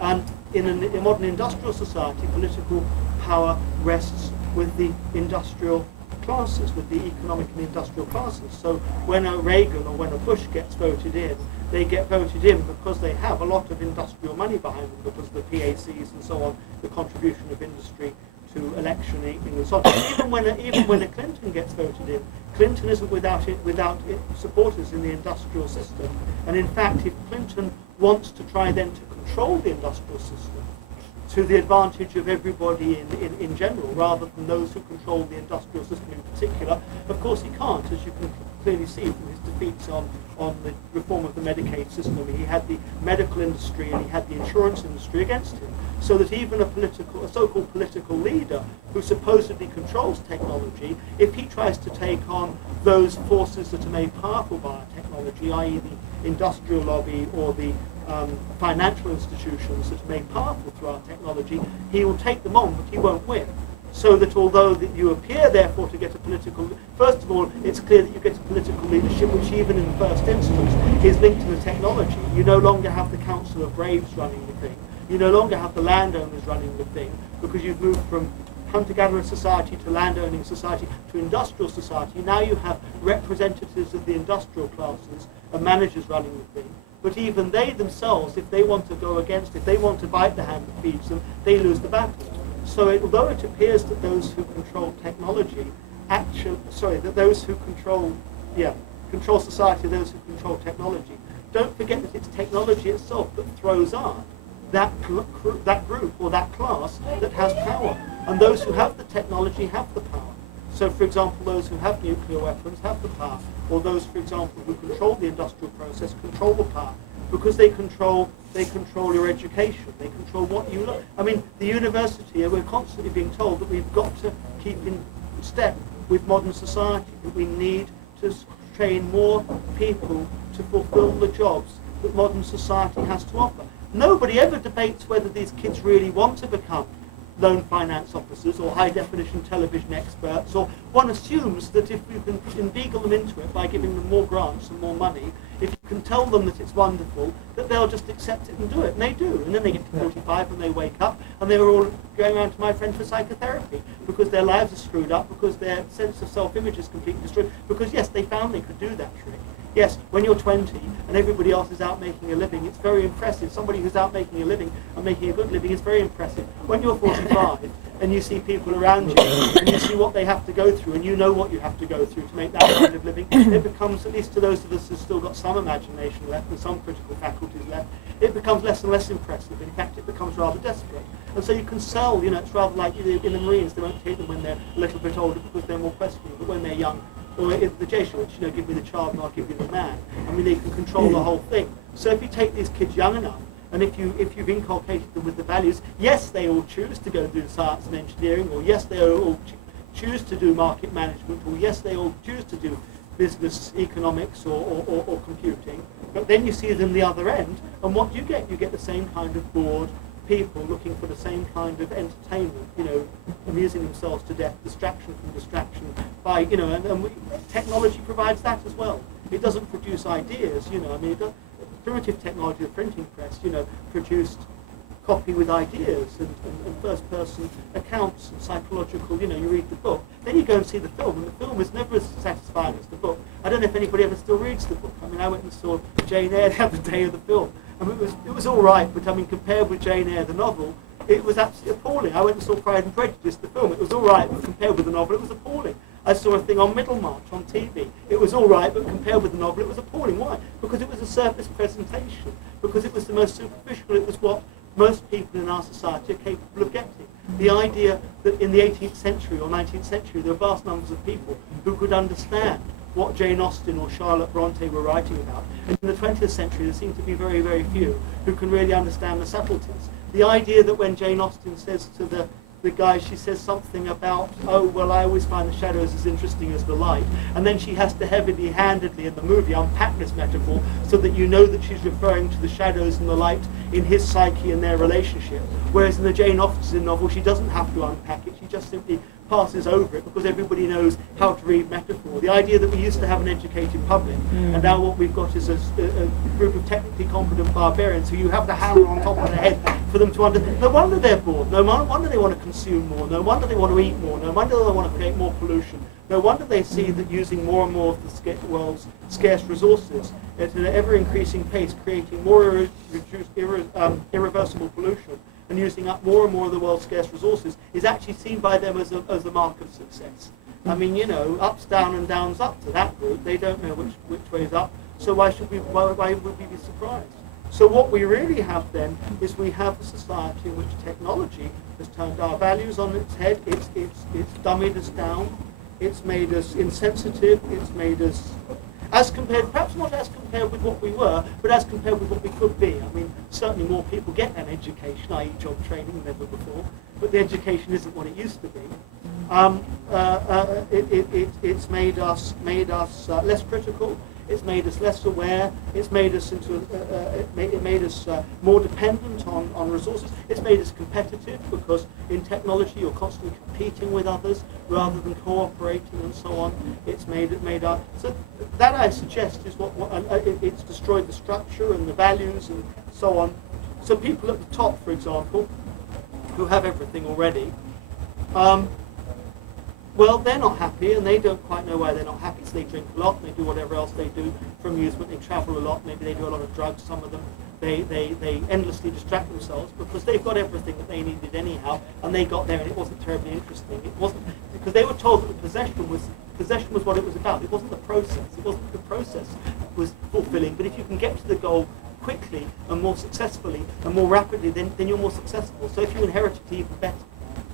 And in a modern industrial society, political power rests with the industrial classes, with the economic and industrial classes. So when a Reagan or when a Bush gets voted in, they get voted in because they have a lot of industrial money behind them, because of the PACs and so on, the contribution of industry to electioning and so on. Even when a Clinton gets voted in, Clinton isn't without supporters in the industrial system. And in fact, if Clinton wants to try then to control the industrial system to the advantage of everybody in general, rather than those who control the industrial system in particular, of course he can't, as you can clearly see from his defeats on the reform of the Medicaid system. He had the medical industry and he had the insurance industry against him, so that even a so-called political leader who supposedly controls technology, if he tries to take on those forces that are made powerful by technology, i.e. the industrial lobby or the financial institutions that are made powerful through our technology, he will take them on, but he won't win. So that although that you appear therefore to get a political, first of all, it's clear that you get a political leadership which even in the first instance is linked to the technology. You no longer have the Council of Braves running the thing. You no longer have the landowners running the thing, because you've moved from hunter-gatherer society to landowning society to industrial society. Now you have representatives of the industrial classes and managers running the thing. But even they themselves, if they want to go against, if they want to bite the hand that feeds them, they lose the battle. So although it appears that those who control technology, those who control society, those who control technology, don't forget that it's technology itself that throws out that group or that class that has power. And those who have the technology have the power. So, for example, those who have nuclear weapons have the power, or those, for example, who control the industrial process control the power, because they control your education, they control what you learn. I mean, the university, we're constantly being told that we've got to keep in step with modern society, that we need to train more people to fulfill the jobs that modern society has to offer. Nobody ever debates whether these kids really want to become loan finance officers or high-definition television experts, or one assumes that if you can inveigle them into it by giving them more grants and more money, if you can tell them that it's wonderful, that they'll just accept it and do it, and they do. And then they get to 45 and they wake up, and they're all going around to my friend for psychotherapy, because their lives are screwed up, because their sense of self-image is completely destroyed, because yes, they found they could do that trick. Yes, when you're 20 and everybody else is out making a living, it's very impressive. Somebody who's out making a living and making a good living is very impressive. When you're 45 and you see people around you and you see what they have to go through and you know what you have to go through to make that kind of living, it becomes, at least to those of us who've still got some imagination left and some critical faculties left, it becomes less and less impressive. In fact, it becomes rather desperate. And so you can sell, it's rather like in the Marines, they won't take them when they're a little bit older because they're more questionable, but when they're young, or in the Jesuits, give me the child and I'll give you the man. I mean, they can control the whole thing. So if you take these kids young enough, and if you've inculcated them with the values, yes, they all choose to go do science and engineering, or yes, they all choose to do market management, or yes, they all choose to do business, economics, or computing. But then you see them the other end, and what do you get? You get the same kind of bored people looking for the same kind of entertainment, amusing themselves to death, distraction from distraction, by, technology provides that as well. It doesn't produce ideas, primitive technology, the printing press, produced copy with ideas and first-person accounts and psychological, you read the book. Then you go and see the film, and the film is never as satisfying as the book. I don't know if anybody ever still reads the book. I mean, I went and saw Jane Eyre the other day of the film. I mean, it was all right, but I mean, compared with Jane Eyre, the novel, it was absolutely appalling. I went and saw Pride and Prejudice, the film. It was all right, but compared with the novel, it was appalling. I saw a thing on Middlemarch on TV. It was all right, but compared with the novel, it was appalling. Why? Because it was a surface presentation. Because it was the most superficial. It was what most people in our society are capable of getting. The idea that in the 18th century or 19th century, there were vast numbers of people who could understand what Jane Austen or Charlotte Bronte were writing about. And in the 20th century, there seem to be very, very few who can really understand the subtleties. The idea that when Jane Austen says to the guy, she says something about, oh, well, I always find the shadows as interesting as the light. And then she has to heavy-handedly in the movie unpack this metaphor so that you know that she's referring to the shadows and the light in his psyche and their relationship. Whereas in the Jane Austen novel, she doesn't have to unpack it. She just simply passes over it because everybody knows how to read metaphor. The idea that we used to have an educated public and now what we've got is a group of technically competent barbarians who you have the hammer on top of their head for them to understand. No wonder they're bored. No wonder they want to consume more. No wonder they want to eat more. No wonder they want to create more pollution. No wonder they see that using more and more of the world's scarce resources at an ever-increasing pace, creating more irreversible pollution, and using up more and more of the world's scarce resources is actually seen by them as a mark of success. I mean, you know, ups down and downs up to that group. They don't know which way is up, so why would we be surprised? So what we really have then is we have a society in which technology has turned our values on its head. It's dummied us down. It's made us insensitive. It's made us, as compared, perhaps not as compared with what we were, but as compared with what we could be. I mean, certainly more people get an education, i.e. job training, than ever before, but the education isn't what it used to be. It's made us less critical. It's made us less aware. It's made us more dependent on resources. It's made us competitive because in technology you're constantly competing with others rather than cooperating and so on. It's made us so that I suggest is it's destroyed the structure and the values and so on. So people at the top, for example, who have everything already. Well, they're not happy, and they don't quite know why they're not happy, so they drink a lot, and they do whatever else they do for amusement, they travel a lot, maybe they do a lot of drugs, some of them, they endlessly distract themselves, because they've got everything that they needed anyhow, and they got there, and it wasn't terribly interesting. It wasn't, because they were told that the possession was what it was about. It wasn't the process. It wasn't the process that was fulfilling, but if you can get to the goal quickly, and more successfully, and more rapidly, then you're more successful. So if you inherit it, even better.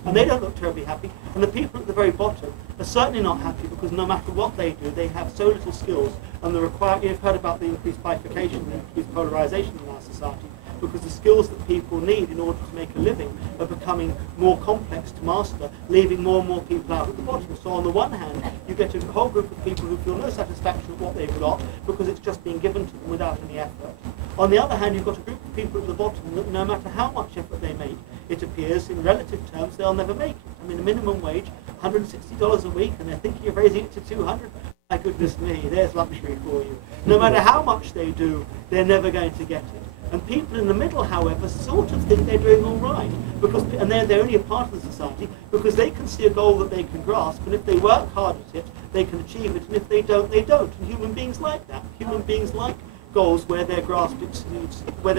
And they don't look terribly happy. And the people at the very bottom are certainly not happy because no matter what they do, they have so little skills. And you've heard about the increased bifurcation, the increased polarization in our society, because the skills that people need in order to make a living are becoming more complex to master, leaving more and more people out at the bottom. So on the one hand, you get a whole group of people who feel no satisfaction with what they've got because it's just being given to them without any effort. On the other hand, you've got a group of people at the bottom that no matter how much effort they make, it appears in relative terms they'll never make it. I mean, the minimum wage, $160 a week, and they're thinking of raising it to $200. My goodness me, there's luxury for you. No matter how much they do, they're never going to get it. And people in the middle, however, sort of think they're doing all right, and they're only a part of the society because they can see a goal that they can grasp, and if they work hard at it, they can achieve it, and if they don't, they don't. And human beings like that. Human beings like goals where their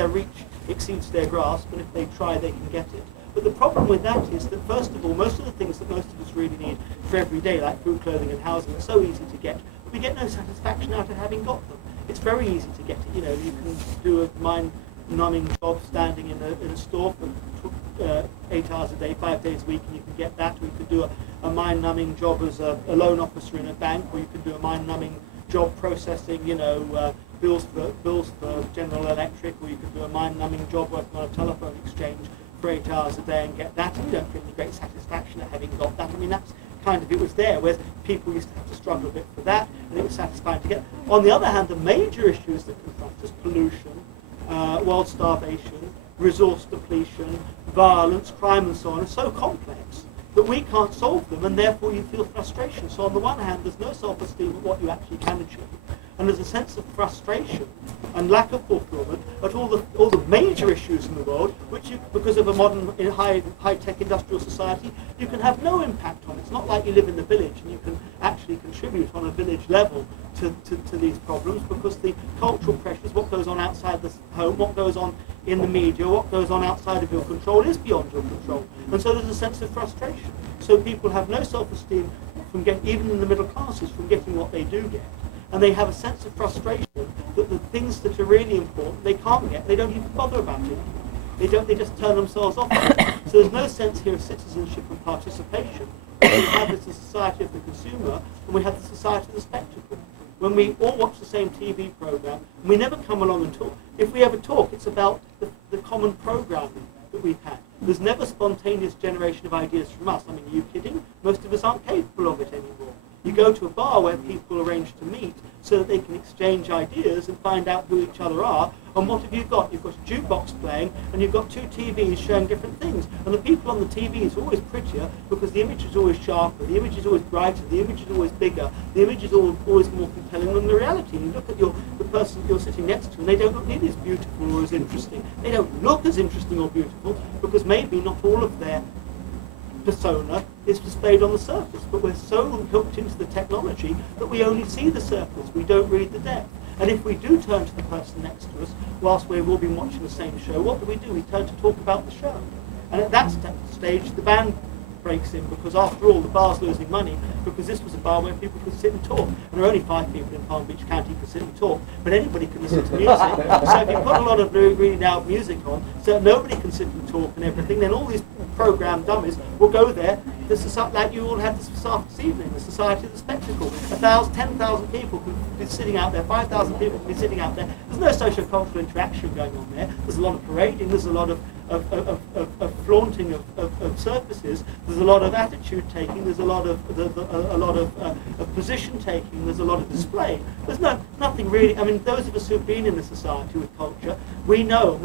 reach exceeds their grasp, and if they try, they can get it. But the problem with that is that, first of all, most of the things that most of us really need for every day, like food, clothing, and housing, are so easy to get, but we get no satisfaction out of having got them. It's very easy to get it. You know, you can do a mind-numbing job standing in a store for 8 hours a day, 5 days a week, and you can get that. Or you could do a mind-numbing job as a loan officer in a bank, or you could do a mind-numbing job processing, bills for General Electric, or you could do a mind-numbing job working on a telephone exchange for 8 hours a day and get that, and you don't feel any great satisfaction at having got that. I mean, that's kind of, it was there, whereas people used to have to struggle a bit for that, and it was satisfying to get. On the other hand, the major issues that confront us, pollution, world starvation, resource depletion, violence, crime and so on, are so complex that we can't solve them, and therefore you feel frustration. So on the one hand, there's no self-esteem of what you actually can achieve. And there's a sense of frustration and lack of fulfillment at all the major issues in the world, which because of a modern high-tech industrial society, you can have no impact on. It's not like you live in the village and you can actually contribute on a village level to these problems, because the cultural pressures, what goes on outside the home, what goes on in the media, what goes on outside of your control is beyond your control. And so there's a sense of frustration. So people have no self-esteem from even in the middle classes, from getting what they do get. And they have a sense of frustration that the things that are really important they can't get, they don't even bother about it. They just turn themselves off. So there's no sense here of citizenship and participation. What we have is the society of the consumer, and we have the society of the spectacle. When we all watch the same TV program, and we never come along and talk. If we ever talk, it's about the common programming that we've had. There's never spontaneous generation of ideas from us. I mean, are you kidding? Most of us aren't capable of it anymore. You go to a bar where people arrange to meet so that they can exchange ideas and find out who each other are. And what have you got? You've got a jukebox playing, and you've got two TVs showing different things. And the people on the TV is always prettier because the image is always sharper, the image is always brighter, the image is always bigger, the image is always more compelling than the reality. And you look at the person you're sitting next to, and they don't look nearly as beautiful or as interesting. They don't look as interesting or beautiful because maybe not all of their persona is displayed on the surface, but we're so hooked into the technology that we only see the surface, we don't read the depth. And if we do turn to the person next to us whilst we've all been watching the same show, what do? We turn to talk about the show. And at that stage the band breaks in, because after all the bar's losing money, because this was a bar where people could sit and talk, and there are only 5 people in Palm Beach County who can sit and talk, but anybody can listen to music. So if you put a lot of really loud music on, so nobody can sit and talk and everything, then all these programmed dummies will go there, like you all had this evening, the Society of the Spectacle. 10,000 people could be sitting out there, 5,000 people could be sitting out there. There's no social cultural interaction going on there. There's a lot of parading, there's a lot of flaunting of surfaces, there's a lot of attitude taking, there's a lot of position taking, there's a lot of display. There's nothing really. I mean, those of us who've been in a society with culture, we know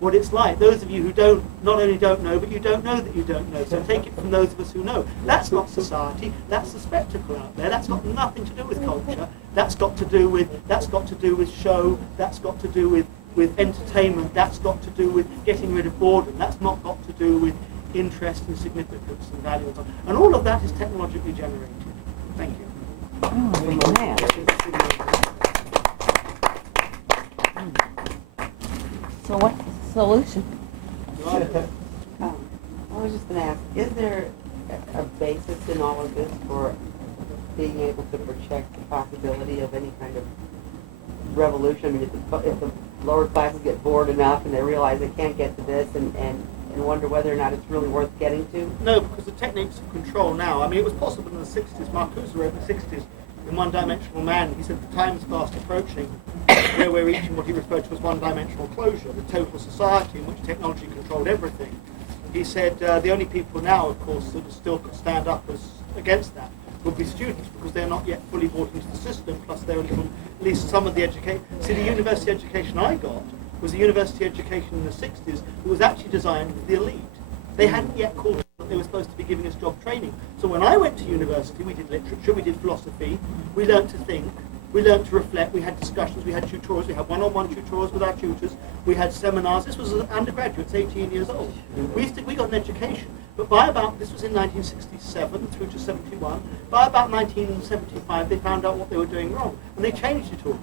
what it's like. Those of you who not only don't know, but you don't know that you don't know. So take it from those of us who know. That's not society. That's the spectacle out there. That's got nothing to do with culture. That's got to do with show. That's got to do with entertainment. That's got to do with getting rid of boredom. That's not got to do with interest and significance and value and so on. And all of that is technologically generated. Thank you. Oh, man. So what's the solution? I was just going to ask, is there a basis in all of this for being able to project the possibility of any kind of revolution? I mean, if the lower classes get bored enough and they realize they can't get to this and wonder whether or not it's really worth getting to? No, because the techniques of control now, I mean, it was possible in the 60s. Marcuse wrote in the 60s in One Dimensional Man, he said the time is fast approaching where we're reaching what he referred to as one-dimensional closure, the total society in which technology controlled everything. He said the only people now, of course, that still could stand up against that would be students, because they're not yet fully bought into the system, plus they're a little, at least some of the education. See, the university education I got was a university education in the 60s that was actually designed for the elite. They hadn't yet called it that they were supposed to be giving us job training. So when I went to university, we did literature, we did philosophy, we learned to think, we learned to reflect, we had discussions, we had tutorials, we had one-on-one tutorials with our tutors, we had seminars. This was undergraduates, 18 years old. We got an education, but this was in 1967 through to 71, by about 1975 they found out what they were doing wrong, and they changed it all.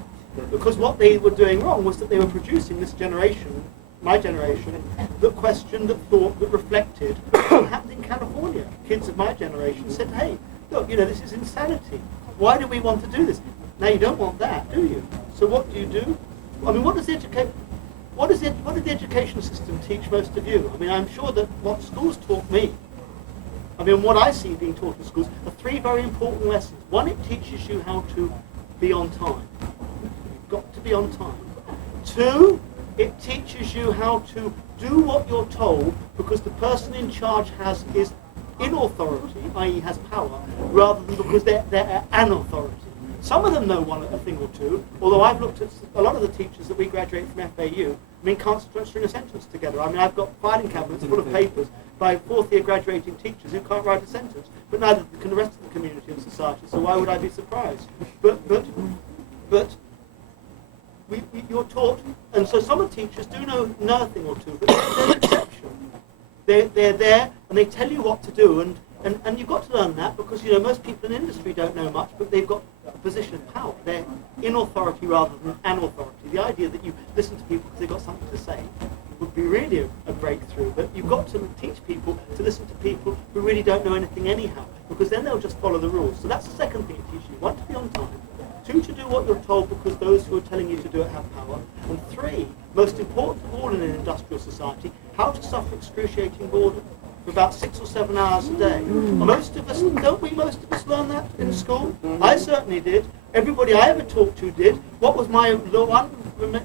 Because what they were doing wrong was that they were producing this generation, my generation, that questioned, that thought, that reflected. What happened in California? Kids of my generation said, hey, look, this is insanity. Why do we want to do this? Now you don't want that, do you? So what do? I mean, what did the education system teach most of you? I mean, I'm sure that what schools taught me, I mean, what I see being taught in schools are 3 very important lessons. One, it teaches you how to be on time. You've got to be on time. 2, it teaches you how to do what you're told, because the person in charge is in authority, i.e. has power, rather than because they're an authority. Some of them know a thing or two, although I've looked at a lot of the teachers that we graduate from FAU, can't string a sentence together. I mean, I've got filing cabinets full of papers by 4th year graduating teachers who can't write a sentence, but neither can the rest of the community and society, so why would I be surprised? But but you're taught, and so some of the teachers do know a thing or two, but they're an exception. They're there and they tell you what to do, and you've got to learn that because most people in industry don't know much, but they've got a position of power. They're in authority rather than an authority. The idea that you listen to people because they've got something to say would be really a breakthrough, but you've got to teach people to listen to people who really don't know anything anyhow, because then they'll just follow the rules. So that's the second thing it teaches you. 1, to be on time. 2, to do what you're told because those who are telling you to do it have power. And 3, most important of all in an industrial society, how to suffer excruciating boredom for about 6 or 7 hours a day. Most of us learn that in school? I certainly did. Everybody I ever talked to did. What was my one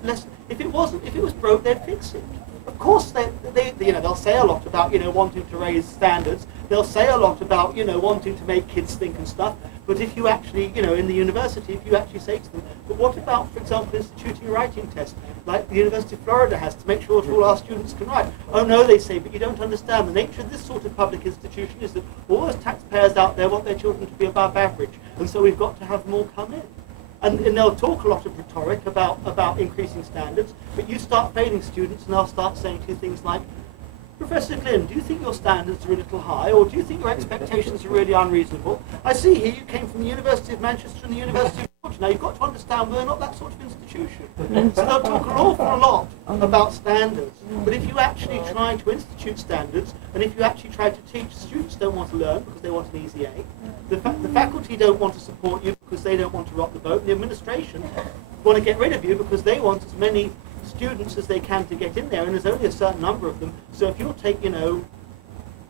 lesson? If it was broke, they'd fix it. Of course, they'll say a lot about wanting to raise standards. They'll say a lot about wanting to make kids think and stuff. But if you actually, in the university, if you actually say to them, but what about, for example, instituting a writing test, like the University of Florida has to make sure that all our students can write? Oh no, they say, but you don't understand. The nature of this sort of public institution is that all those taxpayers out there want their children to be above average, and so we've got to have them all come in. And they'll talk a lot of rhetoric about increasing standards, but you start failing students and they'll start saying to you things like, Professor Glynn, do you think your standards are a little high, or do you think your expectations are really unreasonable? I see here you came from the University of Manchester and the University of Georgia. Now you've got to understand we're not that sort of institution. So they'll talk an awful lot about standards. But if you actually try to institute standards, and if you actually try to teach, students don't want to learn because they want an easy A. The faculty don't want to support you because they don't want to rock the boat. And the administration want to get rid of you because they want as many students as they can to get in there, and there's only a certain number of them. So if you'll take,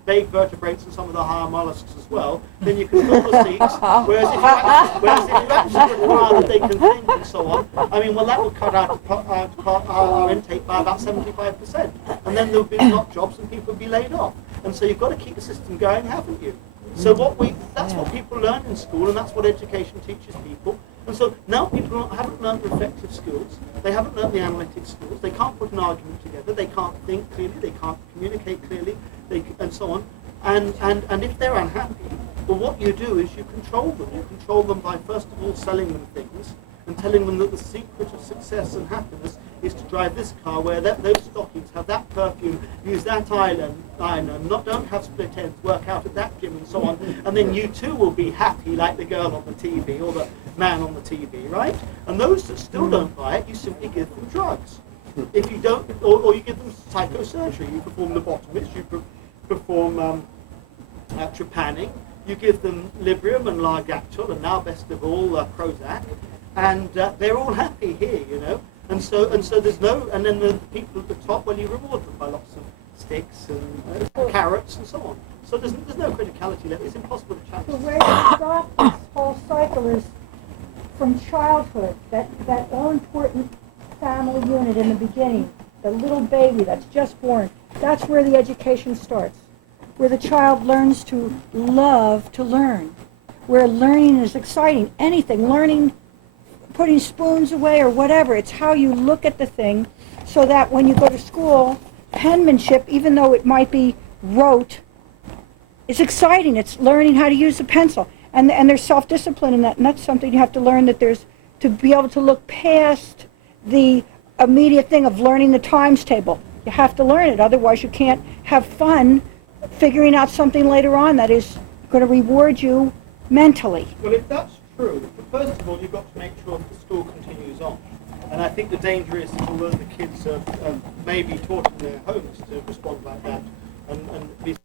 vague vertebrates and some of the higher mollusks as well, then you can fill the seats. Whereas if you actually require that they can think and so on, that would cut out our intake by about 75%. And then there would be not jobs and people would be laid off. And so you've got to keep the system going, haven't you? So that's what people learn in school, and that's what education teaches people. And so now people haven't learned reflective skills, they haven't learned the analytic skills, they can't put an argument together, they can't think clearly, they can't communicate clearly, and so on. And if they're unhappy, well, what you do is you control them. You control them by, first of all, selling them things and telling them that the secret of success and happiness is to drive this car, wear those stockings, have that perfume, use that eyeliner, don't have split ends, work out at that gym and so on, and then you too will be happy like the girl on the TV or the man on the TV, right? And those that still don't buy it, you simply give them drugs. If you don't, or you give them psychosurgery, you perform lobotomies, you perform trepanning, you give them Librium and Largactil, and now best of all Prozac, and they're all happy here, And so there's no, and then the people at the top, well, you reward them by lots of sticks and carrots and so on. So there's no criticality level. It's impossible to challenge. The way to stop this whole cycle is from childhood, that all-important family unit in the beginning, the little baby that's just born, that's where the education starts, where the child learns to love to learn, where learning is exciting. Anything, learning, putting spoons away or whatever, it's how you look at the thing, so that when you go to school, penmanship, even though it might be rote, it's exciting. It's learning how to use a pencil. And there's self-discipline in that, and that's something you have to learn, that there's, to be able to look past the immediate thing of learning the times table. You have to learn it, otherwise you can't have fun figuring out something later on that is going to reward you mentally. Well, if that's true, first of all, you've got to make sure that the school continues on. And I think the danger is that although the kids are maybe taught in their homes to respond like that, and be